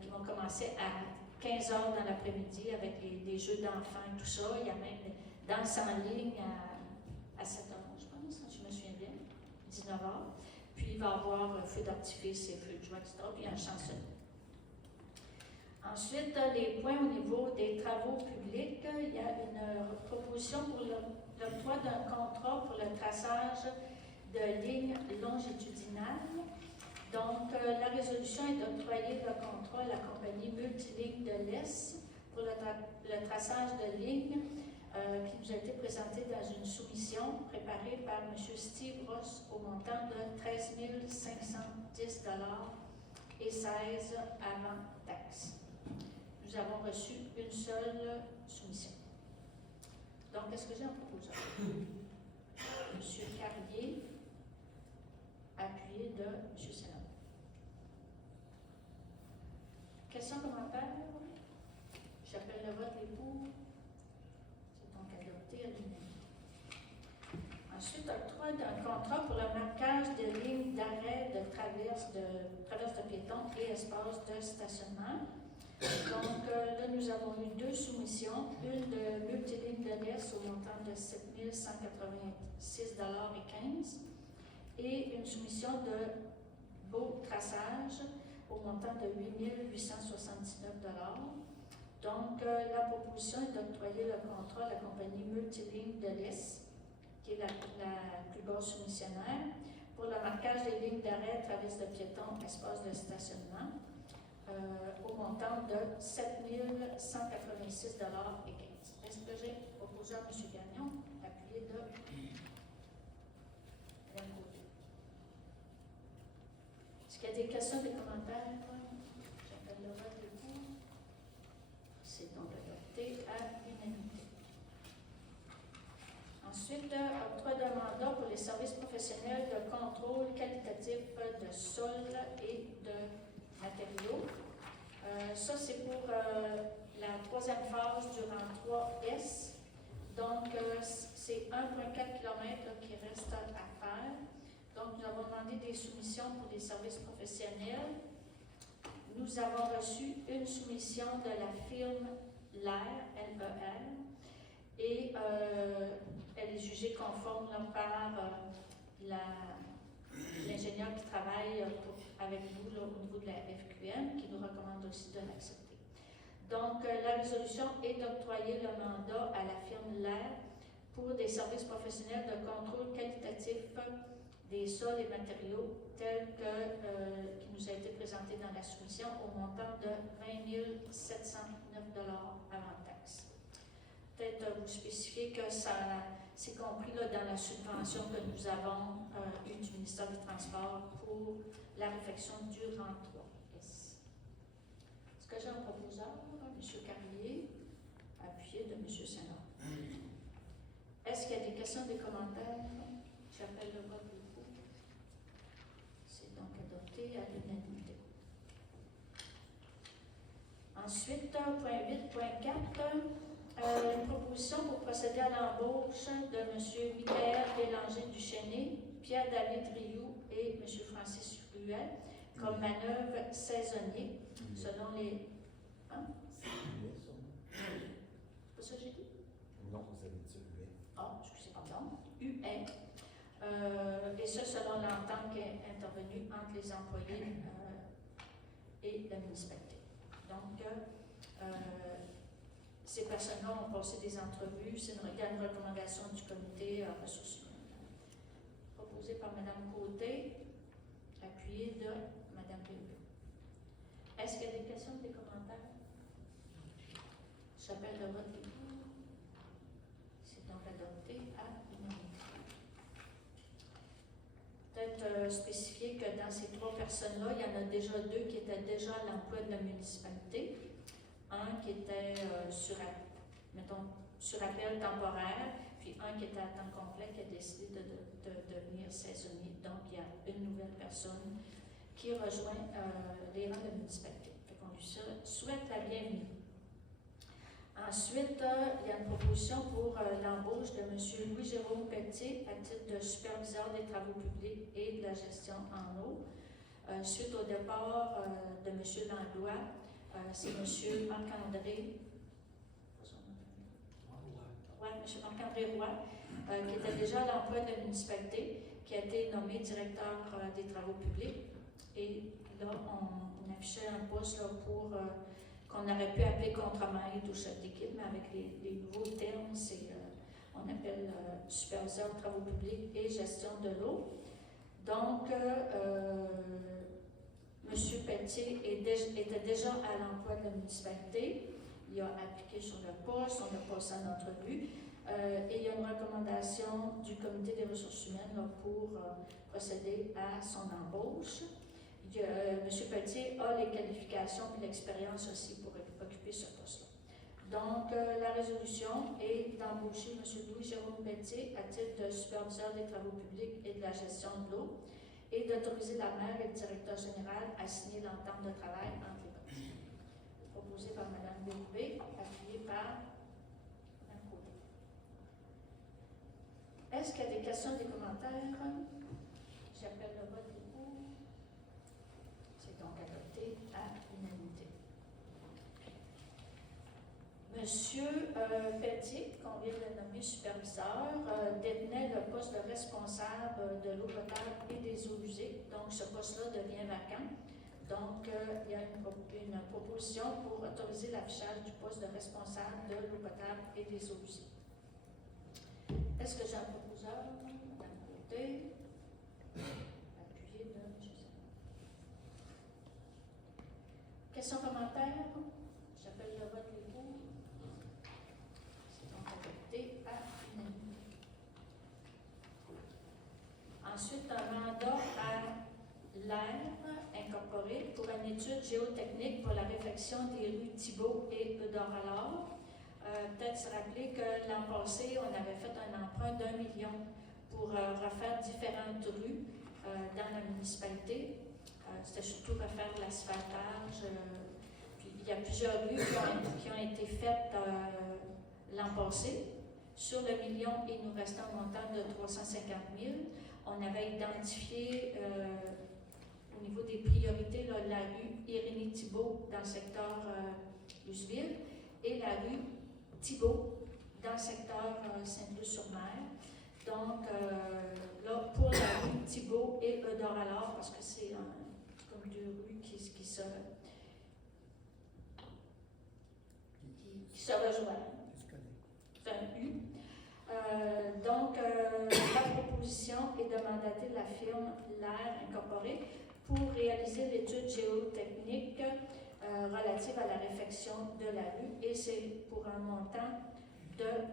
qui vont commencer à 15h dans l'après-midi avec des jeux d'enfants et tout ça. Il y a même danse en ligne à 7h, je pense, si je me souviens bien, 19h. Puis il va y avoir feu d'artifice et feu de joie, etc. Puis un chansonnier. Ensuite, les points au niveau des travaux publics, il y a une proposition pour l'octroi d'un contrat pour le traçage de lignes longitudinales. Donc, la résolution est d'octroyer le contrat à la compagnie Multiligne de l'Est pour le traçage de lignes qui nous a été présenté dans une soumission préparée par M. Steve Ross au montant de 13 510 et 16 avant taxe. Nous avons reçu une seule soumission. Donc, qu'est-ce que j'ai en proposant? M. Carrier, appuyé de M. Sénat. Questions, commentaires? J'appelle le vote, les pour. C'est donc adopté à l'unanimité. Ensuite, octroi d'un contrat pour le marquage de lignes d'arrêt de traverse de piétons et espace de stationnement. Donc, là, nous avons eu deux soumissions, une de Multiligne de l'Est au montant de 7 186,15 et une soumission de Beau Traçage au montant de 8 879 $. Donc, la proposition est d'octroyer le contrat à la compagnie Multiligne de l'Est, qui est la plus grosse soumissionnaire, pour le marquage des lignes d'arrêt, traverse de piétons, espace de stationnement, au montant de 7 186,15 $. Est-ce que j'ai proposé à M. Gagnon, appuyé de Mme Côté? Est-ce qu'il y a des questions, des commentaires? J'appelle le vote des pour. C'est donc adopté à l'unanimité. Ensuite, octroi de mandat pour les services professionnels de contrôle qualitatif de sol et de matériaux. Ça, c'est pour la troisième phase du rang 3S. Donc, c'est 1,4 km qui reste à faire. Donc, nous avons demandé des soumissions pour les services professionnels. Nous avons reçu une soumission de la firme LER, L-E-R, et elle est jugée conforme là, par l'ingénieur qui travaille avec nous là, au niveau de la FQM, qui nous recommande aussi de l'accepter. Donc, la résolution est d'octroyer le mandat à la firme LER pour des services professionnels de contrôle qualitatif des sols et matériaux tel que, qui nous a été présenté dans la soumission au montant de 20 709 $ avant taxe. Peut-être vous spécifier que ça c'est compris là, dans la subvention que nous avons eue du ministère des Transports pour la réfection du rang 3S. Est-ce que j'ai un proposeur, M. Carrier, appuyé de M. Sénat? Est-ce qu'il y a des questions, des commentaires? J'appelle le vote du pour. C'est donc adopté à l'unanimité. Ensuite, point 8.4, une proposition pour procéder à l'embauche de M. Michael Bélanger-Duchesnay, Pierre-David Rioux et M. Francis Ruel comme manœuvre saisonnier selon les... Hein? C'est pas ça que j'ai dit? Non, vous avez dit oui. Ah, excusez, pardon. UN. Et ce, selon l'entente qui est intervenue entre les employés et la municipalité. Donc, ces personnes-là ont passé des entrevues. C'est une recommandation du comité ressources humaines. Proposée par Mme Côté, appuyée de Mme Pérou. Est-ce qu'il y a des questions, des commentaires? J'appelle le vote des pour. C'est donc adopté à l'unanimité. Peut-être spécifier que dans ces trois personnes-là, il y en a déjà deux qui étaient déjà à l'emploi de la municipalité. Un qui était sur appel temporaire, puis un qui était à temps complet qui a décidé de devenir saisonnier. Donc, il y a une nouvelle personne qui rejoint les rangs de la municipalité. On lui souhaite la bienvenue. Ensuite, il y a une proposition pour l'embauche de M. Louis-Jérôme Pelletier à titre de superviseur des travaux publics et de la gestion en eau. Suite au départ de M. Langlois, c'est M. Marc-André M. Marc-André Roy, qui était déjà à l'emploi de la municipalité, qui a été nommé directeur des travaux publics. Et là, on affichait un poste là, pour qu'on aurait pu appeler contre-maître ou chef d'équipe, mais avec les nouveaux termes, on appelle superviseur de travaux publics et gestion de l'eau. Donc, M. Pelletier était déjà à l'emploi de la municipalité. Il a appliqué sur le poste, on a passé en entrevue. Et il y a une recommandation du comité des ressources humaines là, pour procéder à son embauche. M. Pelletier a les qualifications et l'expérience aussi pour occuper ce poste-là. Donc, la résolution est d'embaucher M. Louis-Jérôme Pelletier à titre de superviseur des travaux publics et de la gestion de l'eau et d'autoriser la maire et le directeur général à signer l'entente de travail entre les parties. Proposé par Mme Bérubé, appuyé par Mme Côté. Est-ce qu'il y a des questions, des commentaires? J'appelle le vote du coup. C'est donc adopté à l'unanimité. Monsieur Pelletier, qu'on vient de nommer superviseur, détenait le poste de responsable de l'eau potable et des eaux usées. Donc, ce poste-là devient vacant. Donc, il y a une proposition pour autoriser l'affichage du poste de responsable de l'eau potable et des eaux usées. Est-ce que j'ai un proposeur? Mme Côté. Appuyé de M. Saint. Questions, commentaires? J'appelle le vote les pour. C'est donc adopté à l'unanimité. Ensuite, un mandat à l'AIR incorporé pour une étude géotechnique pour la réfection des rues Thibault et Eudore-Allard. Peut-être se rappeler que l'an passé, on avait fait un emprunt d'1 million pour refaire différentes rues dans la municipalité. C'était surtout refaire l'asphaltage. Puis il y a plusieurs rues qui ont été faites l'an passé. Sur le million, il nous restait un montant de 350 000. On avait identifié au niveau des priorités là, la rue Irénée-Thibault dans le secteur Luceville et la rue Thibault dans le secteur Saint-Louis-sur-Mer. Donc, là, pour la rue Thibault et Eudore-Allard, parce que c'est comme deux rues qui se rejoignent. C'est un U. Donc, la proposition est de mandater la firme LAIR Incorporée pour réaliser l'étude géotechnique relative à la réfection de la rue, et c'est pour un montant de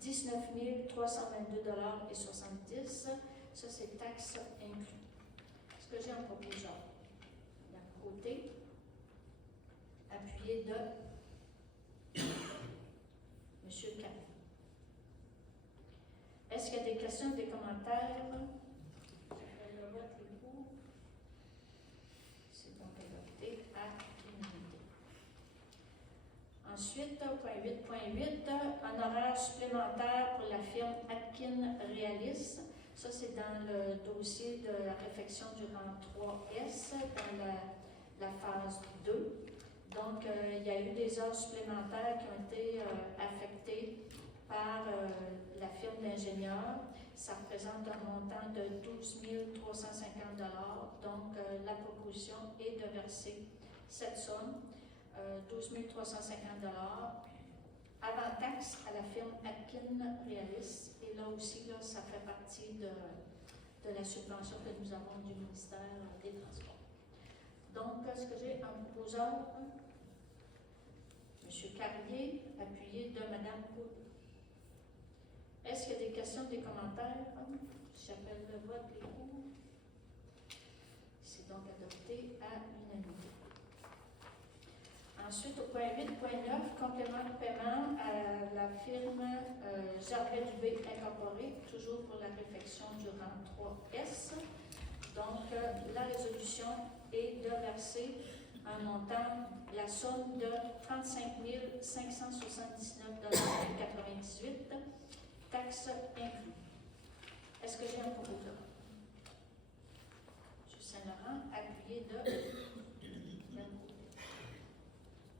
19 322,70 $. Ça, c'est taxes inclus. Est-ce que j'ai un proposeur? D'un côté, appuyé de M. Caron. Est-ce qu'il y a des questions, des commentaires? Le vote est pour. C'est donc adopté à l'unanimité. Ensuite, point 8.8, un horaire supplémentaire pour la firme Atkin Realis. Ça, c'est dans le dossier de la réfection du rang 3S, dans la phase 2. Donc, il y a eu des heures supplémentaires qui ont été affectées par la firme d'ingénieurs. Ça représente un montant de 12 350 $. Donc, la proposition est de verser cette somme, 12 350 $, avant taxe à la firme Atkin Realis. Et là aussi, là, ça fait partie de la subvention que nous avons du ministère des Transports. Donc, est-ce que j'ai un proposeur? M. Carrier, appuyé de Mme Côté. Est-ce qu'il y a des questions, des commentaires? J'appelle le vote, les pour. C'est donc adopté à l'unanimité. Ensuite, au point 8.9, complément de paiement à la firme Jardin-Dubé Incorporée, toujours pour la réfection du rang 3S. Donc, la résolution est de verser un montant, la somme de 35 579,98 $, taxes inclus. Est-ce que j'ai un proposeur? M. Saint-Laurent, appuyé de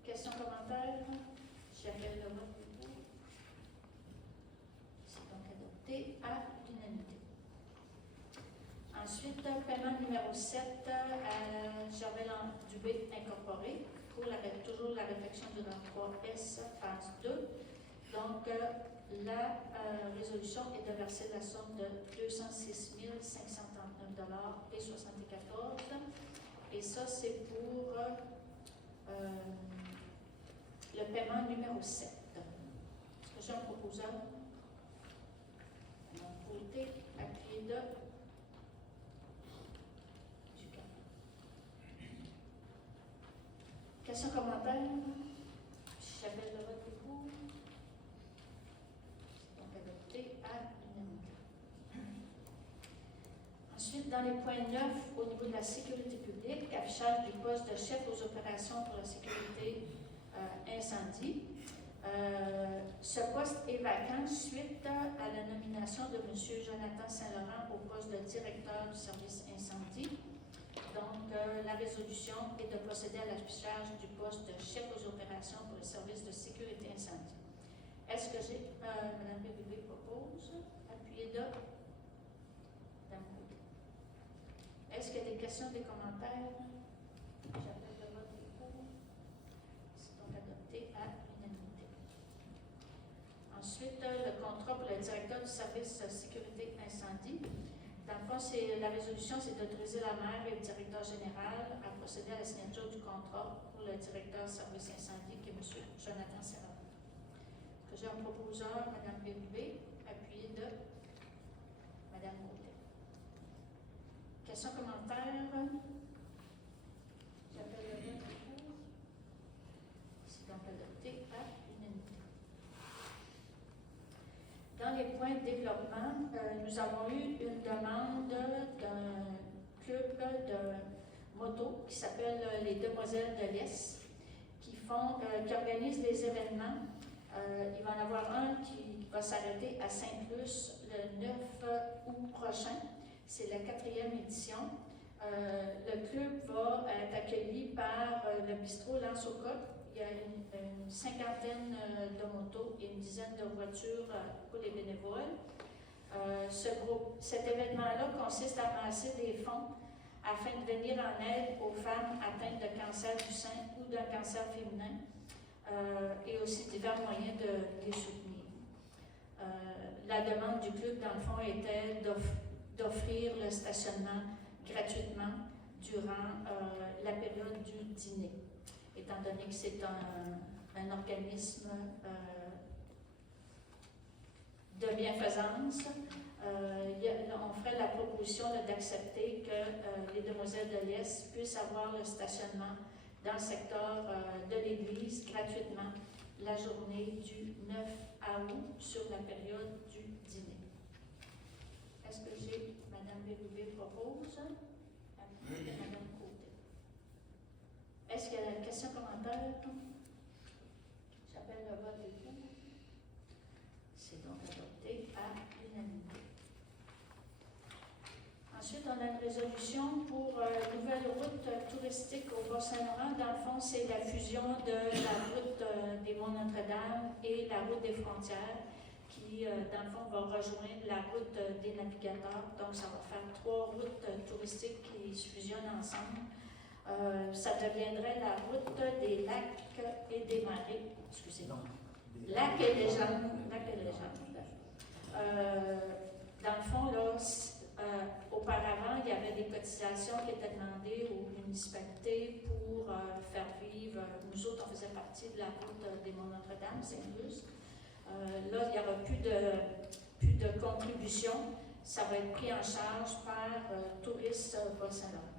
Questions, commentaires? J'appelle le vote pour. Ensuite, paiement numéro 7 à Gervais Dubé Incorporé pour toujours la réfection du rang 3S, phase 2. Donc, la résolution est de verser la somme de 206 539 et 74. Et ça, c'est pour le paiement numéro 7. Est-ce que j'ai un proposeur? Mon côté, appuyé de du cas. Questions, commentaires? J'appelle le vote pour. Donc adopté à l'unanimité. Ensuite, dans les points 9, au niveau de la sécurité publique, affichage du poste de chef aux opérations pour la sécurité incendie. Ce poste est vacant suite à la nomination de M. Jonathan Saint-Laurent au poste de directeur du service incendie. Donc, la résolution est de procéder à l'affichage du poste de chef aux opérations pour le service de sécurité incendie. Est-ce que j'ai, Mme Bérubé propose, appuyé de Mme Côté. Est-ce qu'il y a des questions, des commentaires? J'appelle le vote pour. C'est donc adopté à l'unanimité. Ensuite, le contrat pour le directeur du service sécurité incendie. Dans le fond, la résolution, c'est d'autoriser la maire et le directeur général à procéder à la signature du contrat pour le directeur du service incendie, qui est M. Jonathan Serra. J'ai un proposeur, Mme Bérubé, appuyé de Mme Côté. Questions, commentaires? J'appelle le vote pour. C'est donc adopté à l'unanimité. Dans les points de développement, nous avons eu une demande d'un club de moto qui s'appelle les Demoiselles de l'Est, qui organisent des événements. Il va y en avoir un qui va s'arrêter à Sainte-Luce le 9 août prochain. C'est la 4e édition. Le club va être accueilli par le bistrot Lance aux Côtes. Il y a une cinquantaine de motos et une dizaine de voitures pour les bénévoles. Cet événement-là consiste à amasser des fonds afin de venir en aide aux femmes atteintes de cancer du sein ou d'un cancer féminin. Et aussi divers moyens de les soutenir. La demande du club, dans le fond, était d'offrir le stationnement gratuitement durant la période du dîner, étant donné que c'est un organisme de bienfaisance. On ferait la proposition d'accepter que les Demoiselles de l'Est puissent avoir le stationnement dans le secteur de l'Église gratuitement la journée du 9 août sur la période du dîner. Est-ce que j'ai Mme Bérubé propose? Mme Côté. Est-ce qu'il y a des questions, commentaires? J'appelle le vote des pour. C'est donc adopté à l'unanimité. Ensuite, on a une résolution pour nouvelle route touristique au Bas-Saint-Laurent. Dans le fond, c'est la fusion de la route des Monts-Notre-Dame et la route des Frontières qui, dans le fond, va rejoindre la route des navigateurs. Donc, ça va faire 3 routes touristiques qui se fusionnent ensemble. Ça deviendrait la route des lacs et des marées. Excusez-moi. Lacs et légendes. Lacs et légendes. Dans le fond, là, auparavant, il y avait des cotisations qui étaient demandées aux municipalités pour faire vivre. Nous autres, on faisait partie de la route des Monts-Notre-Dame, Saint-Luce. Là, il n'y aura plus de contribution. Ça va être pris en charge par Tourisme Bas-Saint-Laurent.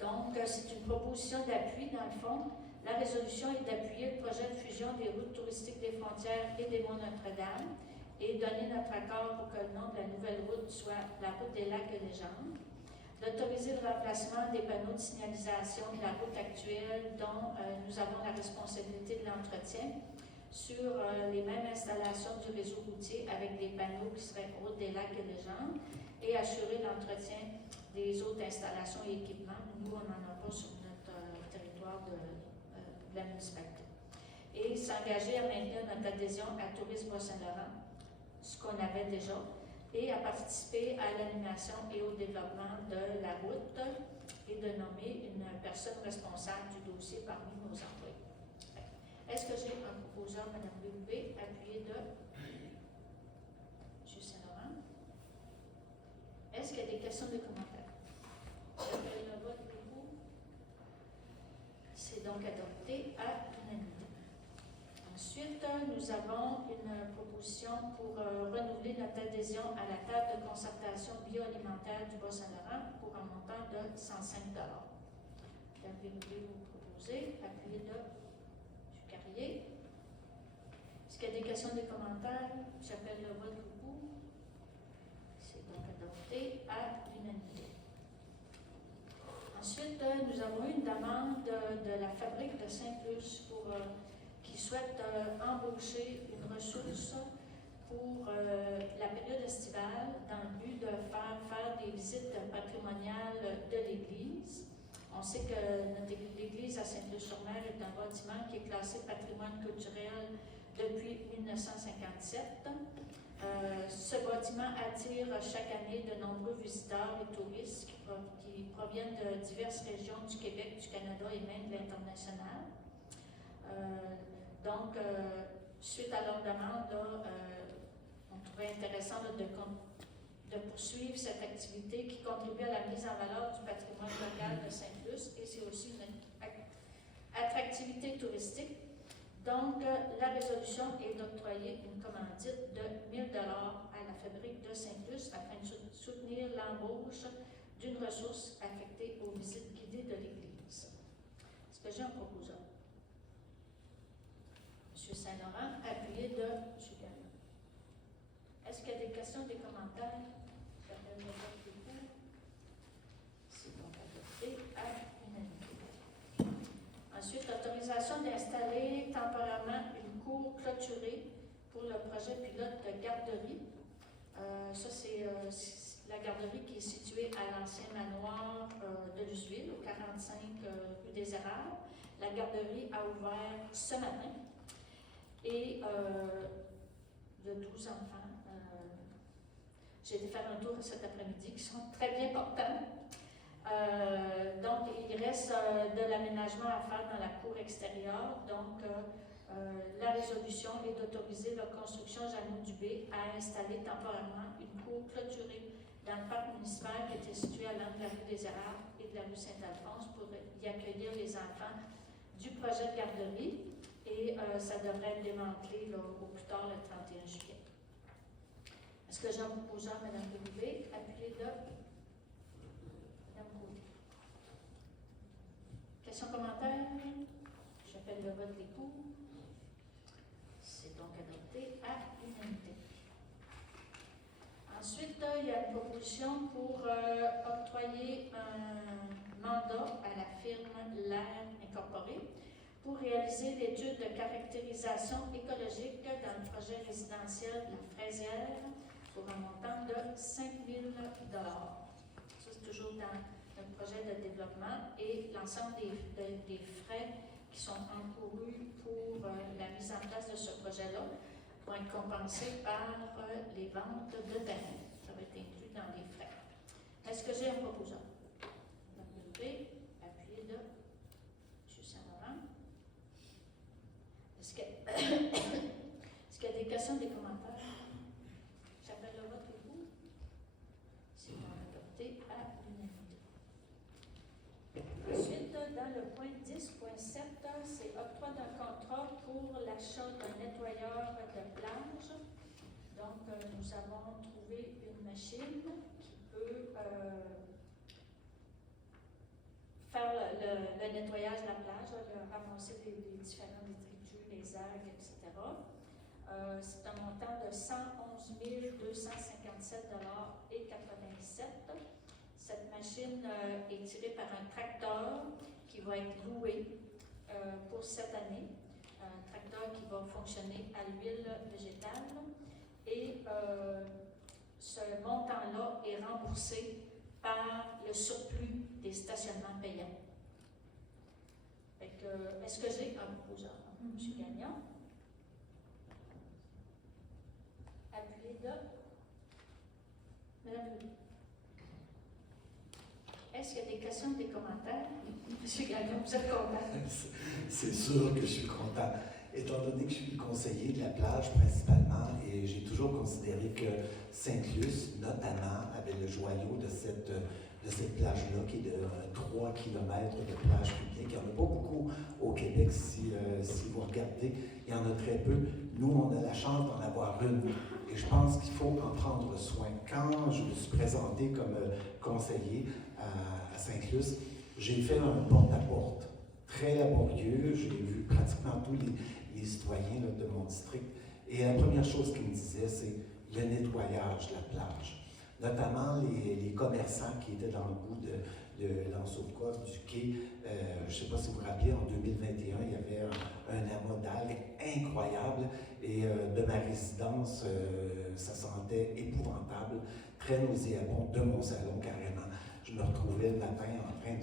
Donc, c'est une proposition d'appui, dans le fond. La résolution est d'appuyer le projet de fusion des routes touristiques des Frontières et des Monts-Notre-Dame et donner notre accord pour que le nom de la nouvelle route soit la route des lacs et légendes, d'autoriser le remplacement des panneaux de signalisation de la route actuelle dont nous avons la responsabilité de l'entretien sur les mêmes installations du réseau routier avec des panneaux qui seraient route des lacs et légendes et assurer l'entretien des autres installations et équipements. Nous, on n'en a pas sur notre territoire de la municipalité. Et s'engager à maintenir notre adhésion à Tourisme Bas-Saint-Laurent, ce qu'on avait déjà, et à participer à l'animation et au développement de la route et de nommer une personne responsable du dossier parmi nos employés. Est-ce que j'ai un proposeur, Mme Léoubé, appuyé de M. Saint-Laurent? Est-ce qu'il y a des questions, des commentaires? J'appelle le vote pour. C'est donc adopté à l'unanimité. Ensuite, nous avons une proposition pour renouveler notre adhésion à la table de concertation bioalimentaire du Bas-Saint-Laurent pour un montant de 105 $. Qu'avez-vous proposé? Appuyé de M. Carrier. Est-ce qu'il y a des questions, des commentaires? J'appelle le vote pour. C'est donc adopté à l'unanimité. Ensuite, nous avons eu une demande de la fabrique de Saint-Plus qui souhaite embaucher une ressource pour la période estivale dans le but de faire des visites patrimoniales de l'Église. On sait que l'Église à Saint-Plus-sur-Mer est un bâtiment qui est classé patrimoine culturel depuis 1957. Ce bâtiment attire chaque année de nombreux visiteurs et touristes qui proviennent de diverses régions du Québec, du Canada et même de l'international. Donc, suite à leur demande, on trouvait intéressant de poursuivre cette activité qui contribue à la mise en valeur du patrimoine local de Saint-Plus et c'est aussi une attractivité touristique. Donc, la résolution est d'octroyer une commandite de 1 000 $ à la fabrique de Saint-Plus afin de soutenir l'embauche d'une ressource affectée aux visites guidées de l'Église. Est-ce que j'ai un proposeur? M. Saint-Laurent, appuyé de M. Gagnon. Est-ce qu'il y a des questions, des commentaires? J'appelle le vote pour. C'est donc adopté à l'unanimité. Ensuite, autorisation d'installer temporairement une cour clôturée pour le projet pilote de garderie. Ça, c'est la garderie qui est située à l'ancien manoir de Lusseville, au 45 rue des Érables. La garderie a ouvert ce matin. Et de 12 enfants. J'ai été faire un tour cet après-midi qui sont très bien portants. Donc, il reste de l'aménagement à faire dans la cour extérieure. Donc, la résolution est d'autoriser la construction Jeannot Dubé à installer temporairement une cour clôturée dans le parc municipal qui était situé à l'angle de la rue des Érables et de la rue Saint-Alphonse pour y accueillir les enfants du projet de garderie. Et ça devrait être démantelé là, au plus tard le 31 juillet. Est-ce que j'ai un proposeur, Mme Léoubé, appuyé de Mme Côté? Questions, commentaires? J'appelle le vote des pour. C'est donc adopté à l'unanimité. Ensuite, il y a une proposition pour octroyer un mandat à la firme L'Air Incorporée pour réaliser l'étude de caractérisation écologique dans le projet résidentiel de la Fraisière pour un montant de 5 000 $. Ça, c'est toujours dans le projet de développement et l'ensemble des frais qui sont encourus pour la mise en place de ce projet-là vont être compensés par les ventes de terrain. Ça va être inclus dans les frais. Est-ce que j'ai un proposeur? Appuyé de M. Saint-Laurent. Est-ce qu'il y a des questions, des commentaires? J'appelle le vote pour. C'est adopté à l'unanimité. Ensuite, dans le point 10.7, c'est octroi d'un contrat pour l'achat d'un nettoyeur de plage. Donc, nous avons trouvé une machine qui peut faire le nettoyage de la plage, ramasser les différents détritus, les algues, etc. C'est un montant de 111 257 $ et 97. Cette machine est tirée par un tracteur qui va être loué pour cette année. Un tracteur qui va fonctionner à l'huile végétale. Et ce montant-là est remboursé par le surplus des stationnements payants. Est-ce que j'ai un proposeur? M. Gagnon. Appuyé de Madame Ledoux. Est-ce qu'il y a des questions, des commentaires? Monsieur Gagnon, vous êtes content? C'est sûr que je suis content. Étant donné que je suis conseiller de la plage principalement, et j'ai toujours considéré que Sainte-Luce, notamment, avait le joyau de cette plage-là, qui est de 3 km de plage publique. Il n'y en a pas beaucoup au Québec, si vous regardez, il y en a très peu. Nous, on a la chance d'en avoir une, et je pense qu'il faut en prendre soin. Quand je me suis présenté comme conseiller à Sainte-Luce, j'ai fait un porte-à-porte très laborieux. J'ai vu pratiquement tous les citoyens là, de mon district. Et la première chose qu'ils me disaient, c'est le nettoyage de la plage. Notamment les commerçants qui étaient dans le bout de l'Ansaucourt, du quai. Je ne sais pas si vous vous rappelez, en 2021, il y avait un amas d'algues incroyable. Et de ma résidence, ça sentait épouvantable, très nauséabond de mon salon carrément. Je me retrouvais le matin en train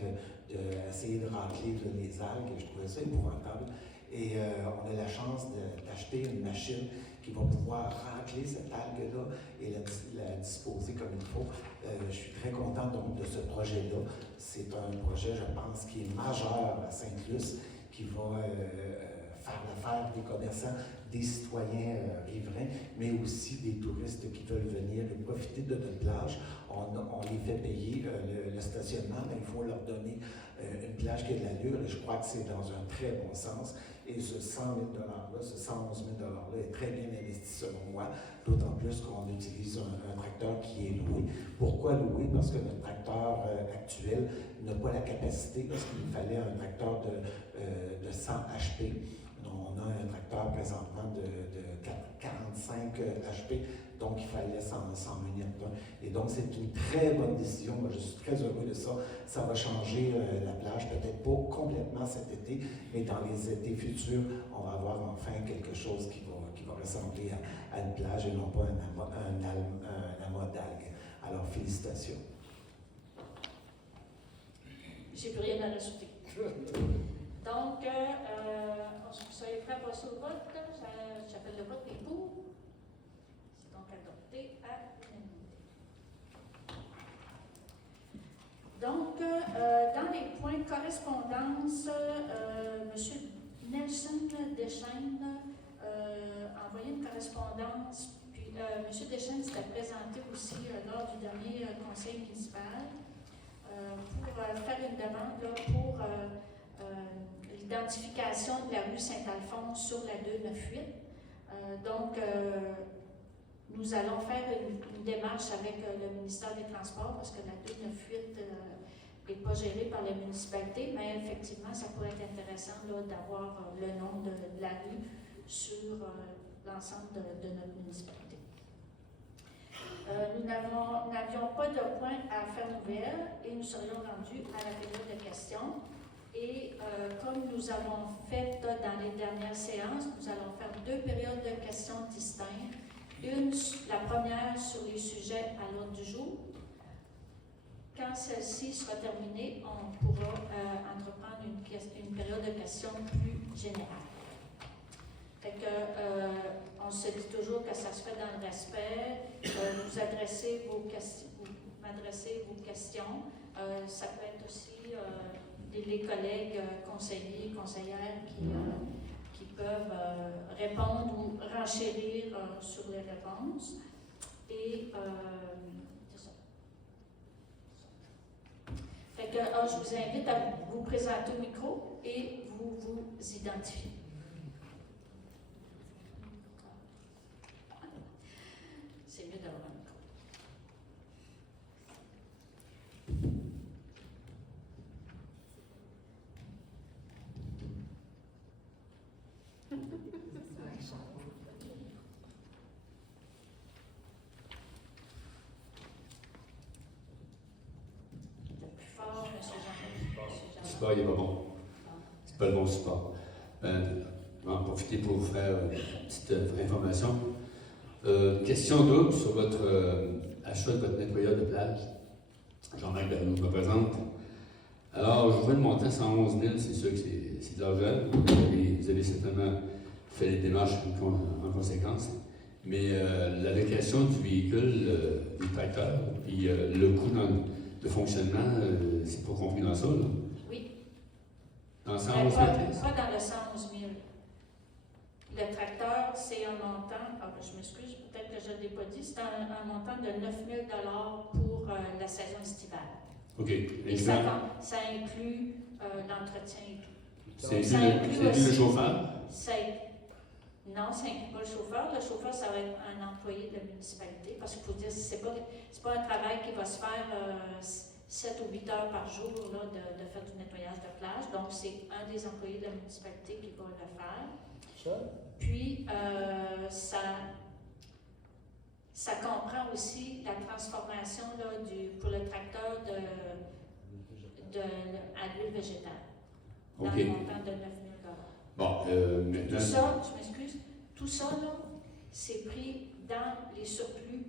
d'essayer de racler les algues, et je trouvais ça épouvantable. Et on a la chance d'acheter une machine qui va pouvoir racler cette algue-là et la disposer comme il faut. Je suis très content donc de ce projet-là. C'est un projet, je pense, qui est majeur à Sainte-Luce, qui va faire l'affaire des commerçants, des citoyens riverains, mais aussi des touristes qui veulent venir et profiter de notre plage. On les fait payer le stationnement, mais il faut leur donner une plage qui a de l'allure, et je crois que c'est dans un très bon sens. Et ce 100 000 $-là, ce 111 000 $-là est très bien investi selon moi, d'autant plus qu'on utilise un tracteur qui est loué. Pourquoi loué? Parce que notre tracteur actuel n'a pas la capacité, parce qu'il nous fallait un tracteur de 100 HP. On a un tracteur présentement de 45 HP, donc il fallait s'en munir d'un. Et donc c'est une très bonne décision. Moi, je suis très heureux de ça. Ça va changer la plage, peut-être pas complètement cet été, mais dans les étés futurs, on va avoir enfin quelque chose qui va ressembler à une plage et non pas un amas d'algues. Alors félicitations. J'ai plus rien à rajouter. Donc, vous soyez prêts à passer au vote? J'appelle le vote, et pour. C'est donc adopté à l'unanimité. Donc, dans les points correspondance, M. Nelson Deschênes a envoyé une correspondance, puis M. Deschênes s'était présenté aussi lors du dernier conseil municipal pour faire une demande là, pour l'identification de la rue Saint-Alphonse sur la 298. Donc, nous allons faire une démarche avec le ministère des Transports parce que la 298 n'est pas gérée par la municipalité, mais effectivement, ça pourrait être intéressant d'avoir le nom de la rue sur l'ensemble de notre municipalité. Nous n'avions pas de point à faire ouvert et nous serions rendus à la période de questions. Et comme nous avons fait dans les dernières séances, nous allons faire 2 périodes de questions distinctes. La première sur les sujets à l'ordre du jour. Quand celle-ci sera terminée, on pourra entreprendre une période de questions plus générale. Fait que, on se dit toujours que ça se fait dans le respect. Vous adressez vous m'adressez vos questions. Ça peut être aussi les collègues conseillers et conseillères qui peuvent répondre ou renchérir sur les réponses. Et c'est ça. Fait que, je vous invite à vous présenter au micro et vous identifier. C'est mieux d'avoir un micro. Support, M. Jean. Support, il n'est pas bon. C'est pas le bon support. Je vais en profiter pour vous faire une petite information. Question double sur votre achat de votre nettoyeur de plage. Jean-Marc Bernou me présente. Alors, je vois le montant 111 000, c'est sûr que c'est de l'argent. Vous avez certainement fait les démarches en conséquence. Mais la location du véhicule, du tracteur, puis le coût de fonctionnement, c'est pas compris dans ça, là? Oui. Dans le Mais 111 pas 000 dans le 111 000. Le tracteur, c'est un montant, je m'excuse, peut-être que je ne l'ai pas dit, c'est un montant de 9 000 pour la saison estivale. OK. Et ça inclut l'entretien et tout. C'est ça inclut le aussi- chauffeur? Non, ça n'inclut pas le chauffeur. Le chauffeur, ça va être un employé de la municipalité, parce qu'il faut dire, c'est pas un travail qui va se faire 7 ou 8 heures par jour là, de faire du nettoyage de plage. Donc, c'est un des employés de la municipalité qui va le faire. Puis, ça comprend aussi la transformation là, pour le tracteur à l'huile végétale, dans OK. le montant de 9 000 Bon, maintenant... Tout ça, je m'excuse, tout ça, là, c'est pris dans les surplus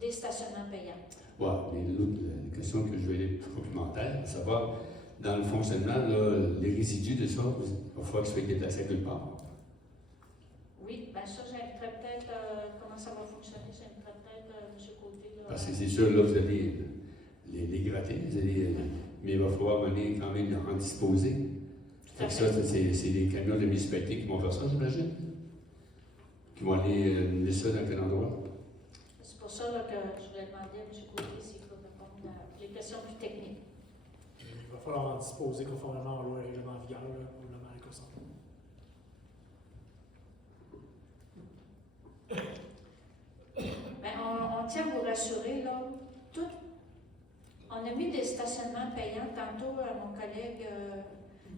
des stationnements payants. Ouais, mais la question que je vais aller complémentaire, à savoir, dans le fonctionnement, là, les résidus de ça, il va falloir qu'ils soient déplacés quelque part. Oui, bien ça, j'inviterais peut-être, comment ça va fonctionner, j'inviterais peut-être M. Côté. Là, Parce que c'est sûr, là, vous allez les gratter, mais il va falloir mener quand même en disposer. Tout à Fait que ça, c'est les camions de municipalité qui vont faire ça, j'imagine? Qui vont aller mettre ça dans quel endroit? C'est pour ça là, que je voulais demander à M. Côté s'il peut répondre à les questions plus techniques. Il va falloir en disposer conformément aux lois et règlements en vigueur, là, probablement avec le centre. Bien, on tient à vous rassurer, là, on a mis des stationnements payants. Tantôt, mon collègue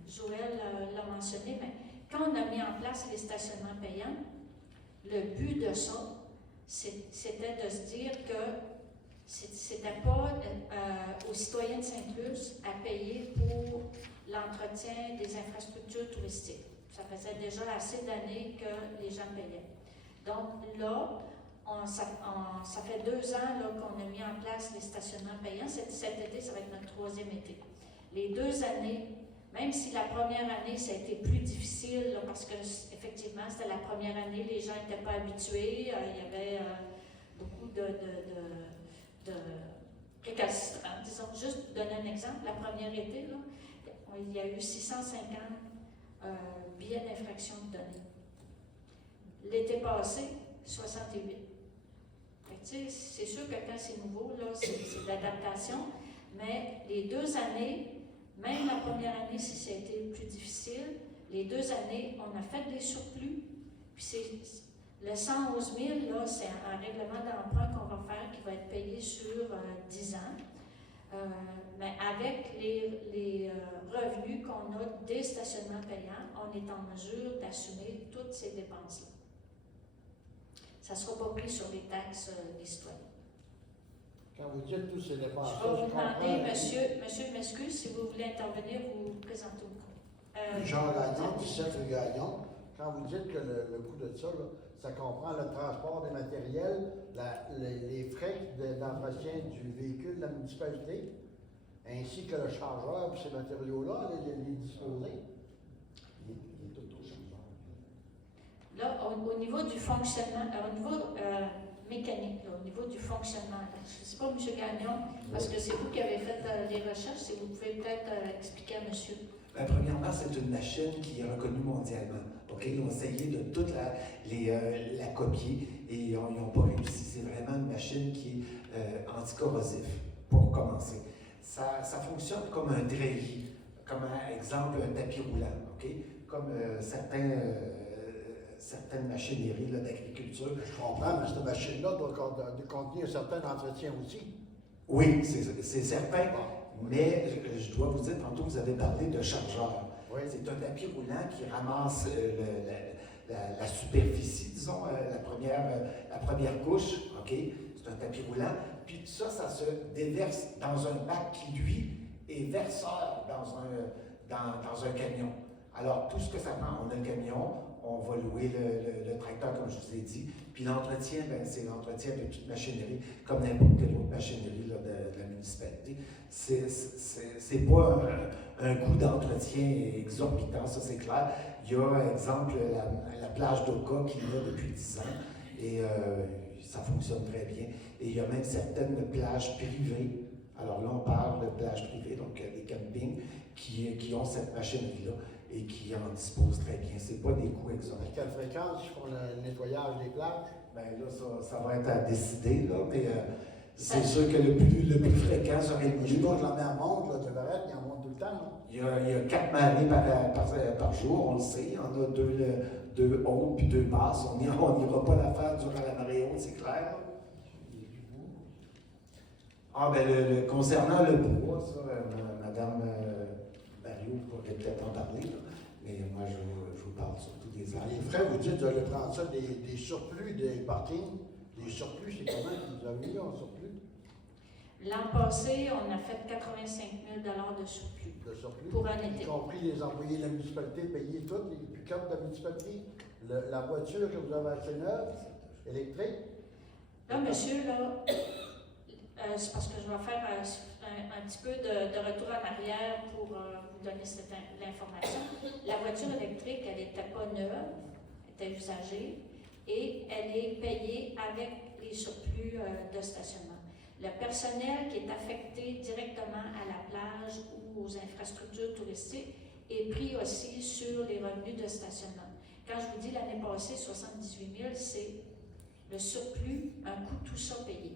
Joël l'a mentionné, mais quand on a mis en place les stationnements payants, le but de ça, c'était de se dire que c'était pas aux citoyens de Sainte-Luce à payer pour l'entretien des infrastructures touristiques. Ça faisait déjà assez d'années que les gens payaient. Donc là, ça fait 2 ans qu'on a mis en place les stationnements payants. Cet été, ça va être notre 3e été. Les 2 années, même si la première année, ça a été plus difficile, là, parce que effectivement, c'était la première année, les gens n'étaient pas habitués, il y avait beaucoup de récalcitrants. Disons, juste pour donner un exemple, la première été, là, il y a eu 650 billets d'infraction de données. L'été passé, 68. C'est sûr que quand c'est nouveau, là, c'est de l'adaptation, mais les 2 années, même la première année, si ça a été plus difficile, les 2 années, on a fait des surplus, puis le 111 000, là, c'est un règlement d'emprunt qu'on va faire qui va être payé sur 10 ans, mais avec les revenus qu'on a des stationnements payants, on est en mesure d'assumer toutes ces dépenses-là. Ça ne sera pas pris sur les taxes des citoyens. Quand vous dites tous ces dépenses, Je vais vous demander, monsieur, m'excuse, si vous voulez intervenir, vous présentez au micro. Jean Gagnon, 17 rue Gagnon, quand vous dites que le coût de ça, là, ça comprend le transport des matériels, les frais d'entretien du véhicule de la municipalité, ainsi que le chargeur pour ces matériaux-là, les disposer. Il est tout au chargeur. Là, au niveau du fonctionnement, au niveau mécanique, là, au niveau du fonctionnement, là, je ne sais pas, M. Gagnon, parce que c'est vous qui avez fait les recherches, si vous pouvez peut-être expliquer à monsieur. Ben, premièrement, c'est une machine qui est reconnue mondialement. OK? Ils ont essayé de toute la copier et ils n'ont pas réussi. C'est vraiment une machine qui est anticorrosive, pour commencer. Ça fonctionne comme un treillis, comme un exemple, un tapis roulant. OK? Comme certaines machineries d'agriculture. Je comprends, mais cette machine-là doit contenir un certain entretien aussi. Oui, c'est certain. Mais je dois vous dire, tantôt vous avez parlé de chargeur. Oui. C'est un tapis roulant qui ramasse la superficie, disons, la première couche. OK? C'est un tapis roulant. Puis tout ça, ça se déverse dans un bac qui, lui, est verseur dans un camion. Alors, tout ce que ça prend, on a le camion, on va louer le tracteur, comme je vous ai dit, puis l'entretien, ben, c'est l'entretien de toute machinerie, comme n'importe quelle autre machinerie là, de la municipalité. C'est pas un coût d'entretien exorbitant, ça c'est clair. Il y a, par exemple, la plage d'Oka qui est là depuis 10 ans, et ça fonctionne très bien. Et il y a même certaines plages privées. Alors là, on parle de plages privées, donc des campings qui ont cette machinerie-là et qui en disposent très bien. Ce n'est pas des coûts À exorbitants. quelle fréquence ils font le nettoyage des plages? Bien là, ça va être à décider, là, mais c'est sûr que le plus fréquent serait le Je sais mieux. pas que la mer monte, là, tu verrais, il en monte tout le temps. Là. Il y a 4 marées par jour, on le sait. Il y en a 2 hautes puis 2 basses. On n'ira pas la faire durant la marée haute, c'est clair. Ah, ben, concernant le bois, ça, Madame Barrio pourrait peut-être en parler, là. Mais moi, je vous parle surtout des arbres. Les frais, vous dites, vous allez prendre ça des surplus des parkings. Les surplus, c'est comment que vous avez eu en surplus? L'an passé, on a fait 85 000 de surplus Le surplus? pour un été. Y compris les employés de la municipalité payés toutes, les pick-up de la municipalité, la voiture que vous avez achetée neuve, électrique. Là, monsieur, là, c'est parce que je vais faire un petit peu de retour en arrière pour vous donner l'information. La voiture électrique, elle n'était pas neuve, elle était usagée et elle est payée avec les surplus de stationnement. Le personnel qui est affecté directement à la plage ou aux infrastructures touristiques est pris aussi sur les revenus de stationnement. Quand je vous dis l'année passée, 78 000, c'est le surplus, un coût tout ça payé.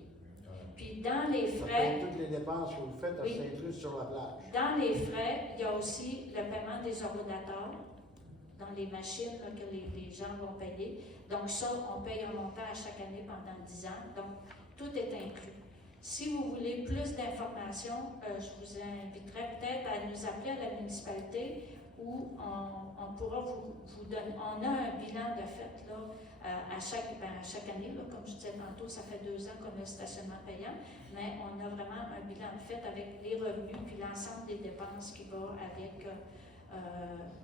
Puis dans les Ça frais, paye toutes les dépenses que vous faites à Oui. Saint-Luc sur la plage. dans les frais, il y a aussi le paiement des ordinateurs, dans les machines là, que les gens vont payer. Donc ça, on paye un montant à chaque année pendant 10 ans. Donc, tout est inclus. Si vous voulez plus d'informations, je vous inviterai peut-être à nous appeler à la municipalité où on pourra vous donner. On a un bilan de fait là, à chaque année. Là, comme je disais tantôt, ça fait 2 ans qu'on a le stationnement payant, mais on a vraiment un bilan de fait avec les revenus puis l'ensemble des dépenses qui va avec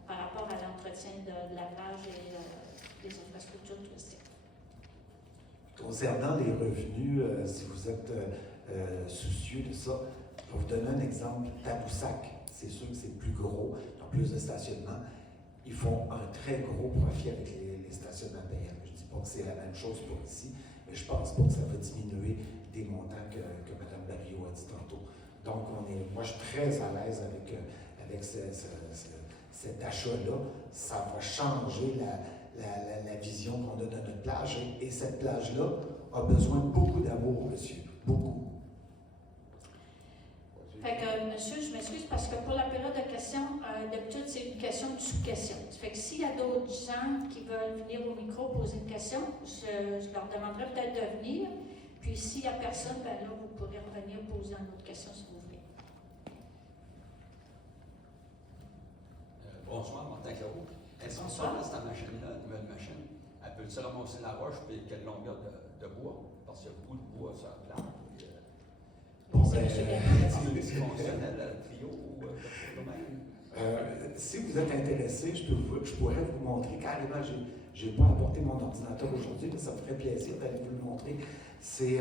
par rapport à l'entretien de la plage et des infrastructures touristiques. Concernant les revenus, si vous êtes soucieux de ça, je vais vous donner un exemple. Taboussac, c'est sûr que c'est plus gros, en plus de stationnement. Ils font un très gros profit avec les stationnements payants. Je ne dis pas que c'est la même chose pour ici, mais je ne pense pas que ça va diminuer des montants que Mme Barrio a dit tantôt. Donc, moi, je suis très à l'aise avec cet achat-là. Ça va changer la vision qu'on a de notre plage. Et cette plage-là a besoin de beaucoup d'amour, monsieur. Beaucoup. Fait que, monsieur, je m'excuse parce que pour la période de questions, d'habitude, c'est une question de sous-question. Fait que s'il y a d'autres gens qui veulent venir au micro poser une question, je leur demanderai peut-être de venir. Puis s'il n'y a personne, ben là, vous pourrez revenir poser une autre question si vous voulez. Bonsoir, Martin Claude. Est-ce qu'on Bonsoir. passe cette machine-là, la nouvelle machine, elle peut-tu ramasser la roche et quelle longueur de bois? Parce qu'il y a beaucoup de bois sur la plage. Bon, C'est ben, monsieur Gagnon. Est-ce fonctionnel, le trio ou quelque chose de même? si vous êtes intéressé, je pourrais vous montrer carrément. Je n'ai pas apporté mon ordinateur aujourd'hui, mais ça me ferait plaisir d'aller vous le montrer. C'est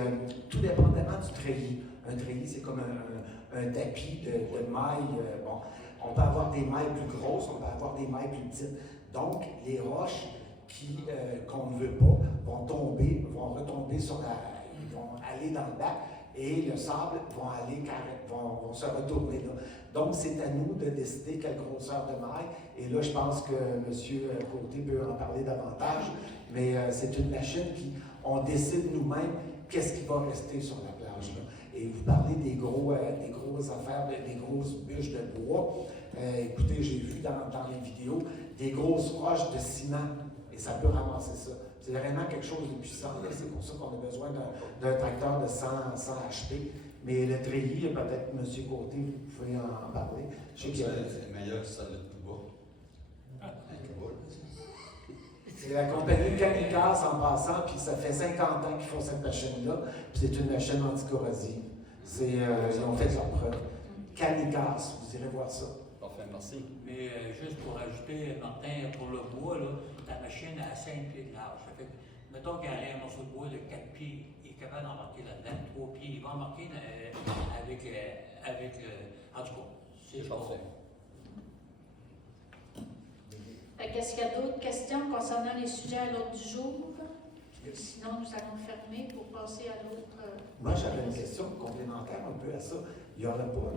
tout dépendamment du treillis. Un treillis, c'est comme un tapis de mailles. Bon, on peut avoir des mailles plus grosses, on peut avoir des mailles plus petites. Donc, les roches qu'on ne veut pas vont retomber sur ils vont aller dans le bac. Et le sable vont se retourner là. Donc, c'est à nous de décider quelle grosseur de maille. Et là, je pense que M. Côté peut en parler davantage. Mais c'est une machine on décide nous-mêmes qu'est-ce qui va rester sur la plage. Là. Et vous parlez des grosses affaires, des grosses bûches de bois. Écoutez, j'ai vu dans les vidéos des grosses roches de ciment. Et ça peut ramasser ça. C'est vraiment quelque chose de puissant. C'est pour ça qu'on a besoin d'un tracteur de 100 HP. Mais le treillis, peut-être, M. Côté, vous pouvez en parler. Je sais qu'il y a- C'est meilleur ça le plus bas. C'est la compagnie Kamikaze en passant, puis ça fait 50 ans qu'ils font cette machine-là. Puis c'est une machine anticorrosive. Ils ont fait leur preuve. Kamikaze, vous irez voir ça. Parfait, merci. Merci. Mais juste pour ajouter, Martin, pour le bois, là, la machine a 5 pieds de large. Ça fait que, mettons qu'il y a un morceau de bois de 4 pieds, il est capable d'embarquer là-dedans, 3 pieds, il va embarquer avec le. En tout cas, c'est parfait. Est-ce qu'il y a d'autres questions concernant les sujets à l'ordre du jour? Sinon, nous allons fermer pour passer à l'autre. Moi, j'avais une question complémentaire un peu à ça. Il n'y aurait pas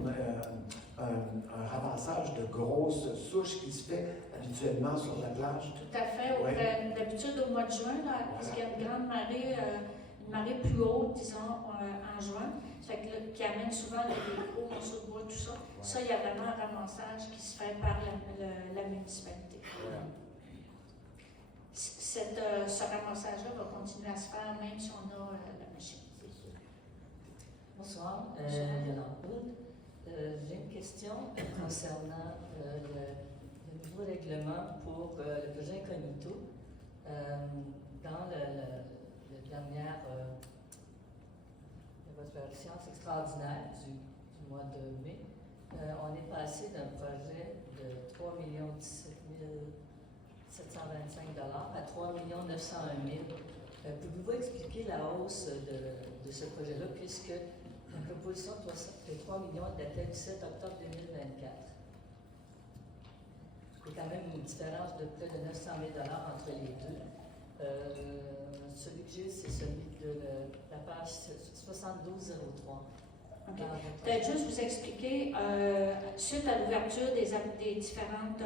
un ramassage de grosses souches qui se fait habituellement sur la plage? Tout à fait. Ouais. D'habitude, au mois de juin, là, parce qu'il y a une grande marée, une marée plus haute, disons, en juin, fait que, qui amène souvent les gros morceaux de bois, tout ça. Ouais. Ça, il y a vraiment un ramassage qui se fait par la municipalité. Ouais. Ce ramassage-là va continuer à se faire même si on a la machine. Bonsoir, Yolande Hood. J'ai une question concernant le nouveau règlement pour le projet Incognito. Dans la dernière votre séance extraordinaire du mois de mai, on est passé d'un projet de 3 17 725 à 3 901 000. Pouvez-vous expliquer la hausse de ce projet-là, puisque la proposition de 3 millions datait du 7 octobre 2024? Il y a quand même une différence de près de 900 000 entre les deux. Celui que j'ai, c'est celui de la page 7203. Okay. Peut-être juste vous expliquer, suite à l'ouverture des différentes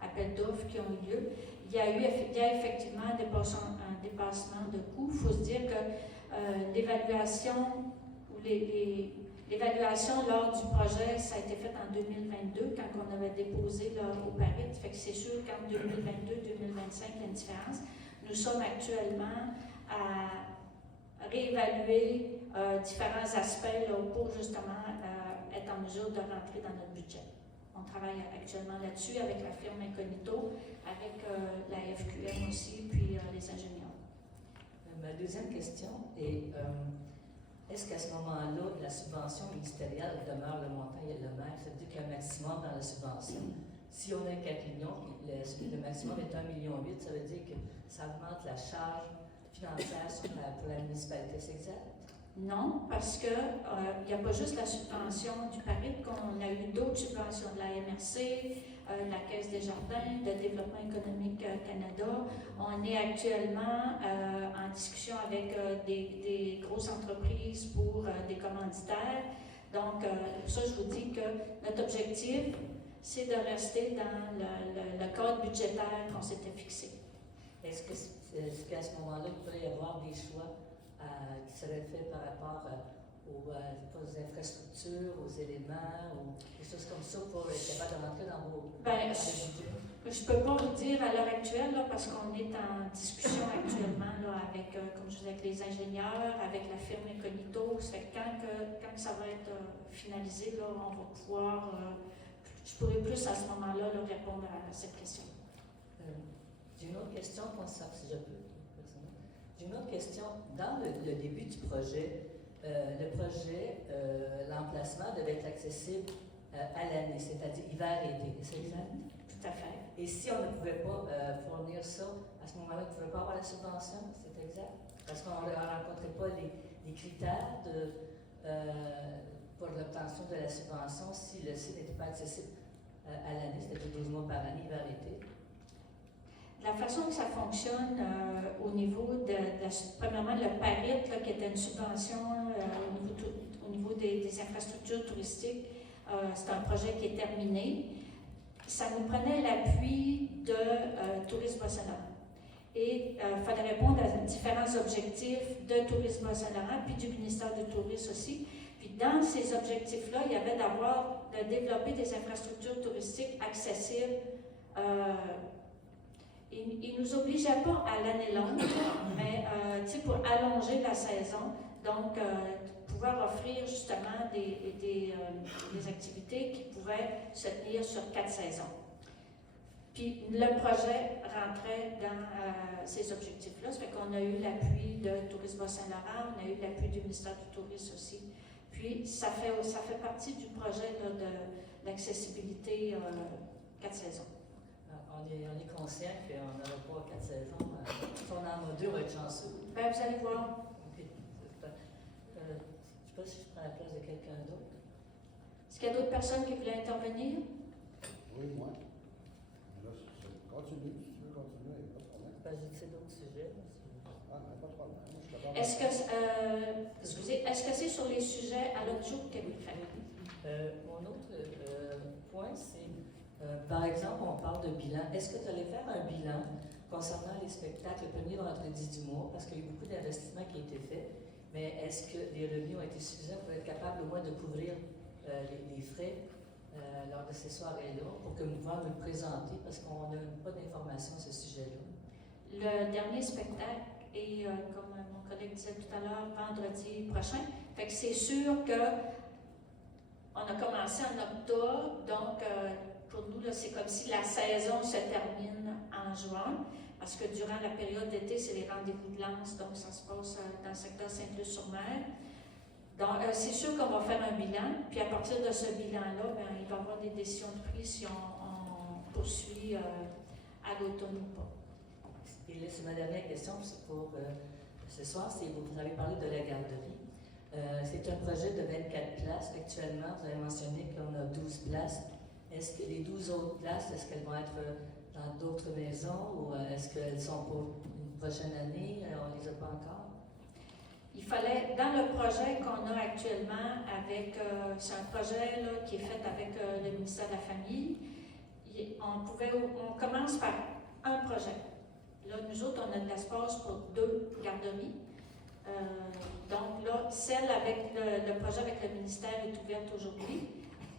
appels d'offres qui ont eu lieu, il y a effectivement un dépassement de coûts. Il faut se dire que l'évaluation lors du projet, ça a été fait en 2022, quand on avait déposé au PARIT. Fait que c'est sûr qu'en 2022-2025, il y a une différence. Nous sommes actuellement à réévaluer différents aspects là, pour justement être en mesure de rentrer dans notre budget. On travaille actuellement là-dessus avec la firme Incognito, avec la FQM aussi, puis les ingénieurs. Ma deuxième question est, est-ce qu'à ce moment-là, la subvention ministérielle demeure le montant et le maire? Ça veut dire qu'il y a un maximum dans la subvention. Si on a 4 millions, le maximum est 1,8 million, ça veut dire que ça augmente la charge financière pour la municipalité, c'est exact? Non, parce qu'il n'y a pas juste la subvention du PARIT, qu'on a eu d'autres subventions de la MRC, la Caisse des Jardins, de Développement économique Canada. On est actuellement en discussion avec des grosses entreprises pour des commanditaires. Donc, ça, je vous dis que notre objectif, c'est de rester dans le cadre budgétaire qu'on s'était fixé. Est-ce qu'à ce moment-là, il pourrait y avoir des choix qui seraient faits par rapport aux infrastructures, aux éléments, ou des choses comme ça pour être capable de rentrer dans vos budgets? Je ne peux pas vous dire à l'heure actuelle, là, parce qu'on est en discussion actuellement là, avec, comme je disais, avec les ingénieurs, avec la firme Incognito. Ça fait que quand ça va être finalisé, là, on va pouvoir, je pourrai plus à ce moment-là là, répondre à cette question. J'ai une autre question, si je peux. J'ai une autre question. Dans le début du projet, l'emplacement devait être accessible à l'année, c'est-à-dire hiver et été. C'est exact? Tout à fait. Et si on ne pouvait pas fournir ça, à ce moment-là, on ne pouvait pas avoir la subvention, c'est exact? Parce qu'on ne rencontrait pas les critères pour l'obtention de la subvention si le site n'était pas accessible à l'année, c'est-à-dire 12 mois par année, hiver et été. La façon que ça fonctionne au niveau premièrement, le PARIT, là, qui était une subvention au niveau des infrastructures touristiques, c'est un projet qui est terminé. Ça nous prenait l'appui de Tourisme Bas-Saint-Laurent. Et il fallait répondre à différents objectifs de Tourisme Bas-Saint-Laurent, puis du ministère du Tourisme aussi. Puis dans ces objectifs-là, il y avait de développer des infrastructures touristiques accessibles. Il ne nous obligeait pas à l'année longue, mais pour allonger la saison, donc pouvoir offrir justement des activités qui pouvaient se tenir sur 4 saisons. Puis le projet rentrait dans ces objectifs-là, ça fait qu'on a eu l'appui de Tourisme Bas-Saint-Laurent, on a eu l'appui du ministère du Tourisme aussi. Puis ça fait partie du projet là, de l'accessibilité 4 saisons. On est conscient qu'on n'aura pas 4 saisons. Si on en a 2, on va être chanceux. Ben, vous allez voir. Ok. Je ne sais pas si je prends la place de quelqu'un d'autre. Est-ce qu'il y a d'autres personnes qui voulaient intervenir? Oui, moi. Là, continue, si tu veux continuer, il n'y a pas de problème. J'ai d'autres sujets. Ah, non, pas de problème. Moi, je suis capable. Est-ce que c'est sur les sujets à l'autre jour que vous le faites? Mon autre point, c'est, par exemple, on parle de bilan. Est-ce que tu allais faire un bilan concernant les spectacles premiers dans notre 10 du mois? Parce qu'il y a eu beaucoup d'investissements qui ont été faits, mais est-ce que les revenus ont été suffisants pour être capable au moins de couvrir les frais lors de ces soirées-là pour que nous pouvions nous le présenter? Parce qu'on n'a pas d'informations à ce sujet-là. Le dernier spectacle est, comme mon collègue disait tout à l'heure, vendredi prochain. Fait que c'est sûr que on a commencé en octobre, donc pour nous, là, c'est comme si la saison se termine en juin, parce que durant la période d'été, c'est les rendez-vous de lance, donc ça se passe dans le secteur Sainte-Luce-sur-Mer. Donc, c'est sûr qu'on va faire un bilan, puis à partir de ce bilan-là, ben, il va y avoir des décisions de prix si on poursuit à l'automne ou pas. Et là, c'est ma dernière question, c'est pour ce soir, c'est vous avez parlé de la garderie. C'est un projet de 24 places. Actuellement, vous avez mentionné qu'on a 12 places. Est-ce que les 12 autres places, est-ce qu'elles vont être dans d'autres maisons ou est-ce qu'elles sont pour une prochaine année? On ne les a pas encore? Il fallait, dans le projet qu'on a actuellement, c'est un projet là, qui est fait avec le ministère de la Famille, on commence par un projet. Là, nous autres, on a de l'espace pour 2 garderies. Donc là, celle avec le projet avec le ministère est ouverte aujourd'hui.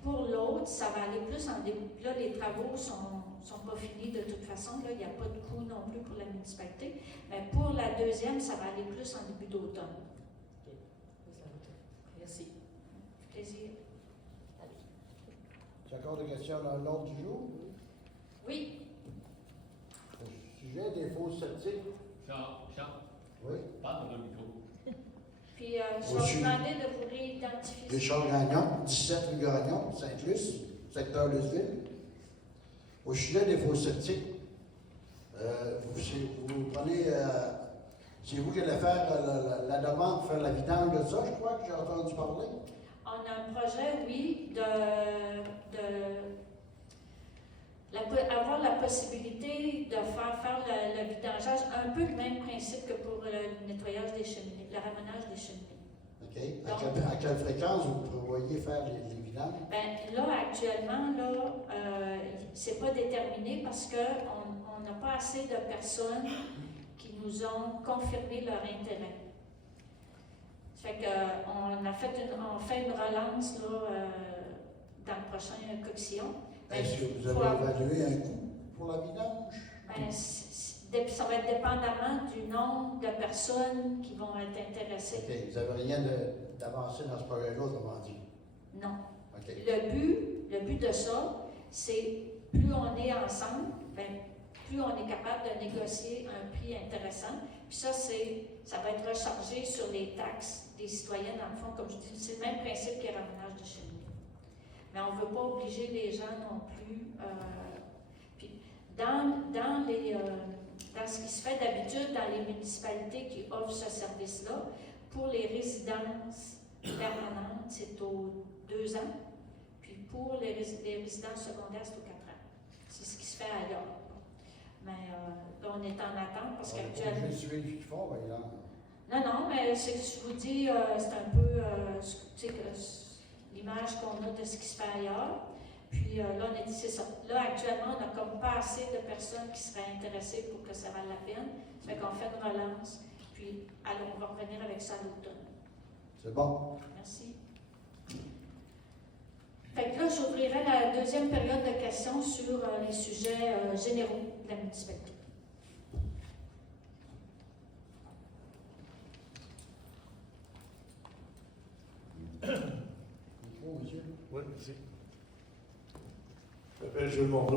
Pour l'autre, ça va aller plus en début. Là, les travaux sont pas finis de toute façon. Là, il n'y a pas de coût non plus pour la municipalité. Mais pour la deuxième, ça va aller plus en début d'automne. OK. Merci. Plaisir. Tu as encore des questions dans l'ordre du jour? Oui. Au sujet des fausses sceptiques. Jean, Oui. parle dans le micro. Puis, je vais vous demander de vous réidentifier. Richard Gagnon, 17 rue Gagnon, Sainte-Luce, secteur Luceville. Au sujet des fausses sceptiques, vous prenez. C'est vous qui allez faire la demande pour faire la vidange de ça, je crois que j'ai entendu parler. On a un projet, oui, avoir la possibilité de faire le vidangeage, un peu le même principe que pour le nettoyage des cheminées, le ramenage des cheminées. OK. À quelle fréquence vous prévoyez faire les vidanges? Bien, là, actuellement, c'est pas déterminé parce qu'on n'a pas assez de personnes qui nous ont confirmé leur intérêt. Ça fait qu'on fait une relance là, dans le prochain coxillon. Est-ce que vous avez évalué un coût pour la vidange? Ben, ça va être dépendamment du nombre de personnes qui vont être intéressées. OK. Vous n'avez rien d'avancé dans ce projet-là, autrement dit? Non. OK. Le but de ça, c'est plus on est ensemble, ben, plus on est capable de négocier un prix intéressant. Puis ça va être rechargé sur les taxes des citoyens, dans le fond, comme je dis, c'est le même principe que le ramenage de cheminées. Mais on ne veut pas obliger les gens non plus. Puis dans ce qui se fait d'habitude dans les municipalités qui offrent ce service-là, pour les résidences permanentes, c'est aux 2 ans. Puis pour les résidences secondaires, c'est aux 4 ans. C'est ce qui se fait ailleurs. Mais là, on est en attente parce qu'actuellement. Je suis qui font, par exemple. Non, mais je vous dis, c'est un peu l'image qu'on a de ce qui se fait ailleurs. Puis là, c'est ça. Là, actuellement, on n'a comme pas assez de personnes qui seraient intéressées pour que ça vaille la peine. Ça fait qu'on fait une relance. Puis, alors, on va revenir avec ça à l'automne. C'est bon. Merci. Fait que là, j'ouvrirai la deuxième période de questions sur les sujets généraux de la municipalité. Micro, monsieur. Oui, merci. Je vais le montrer.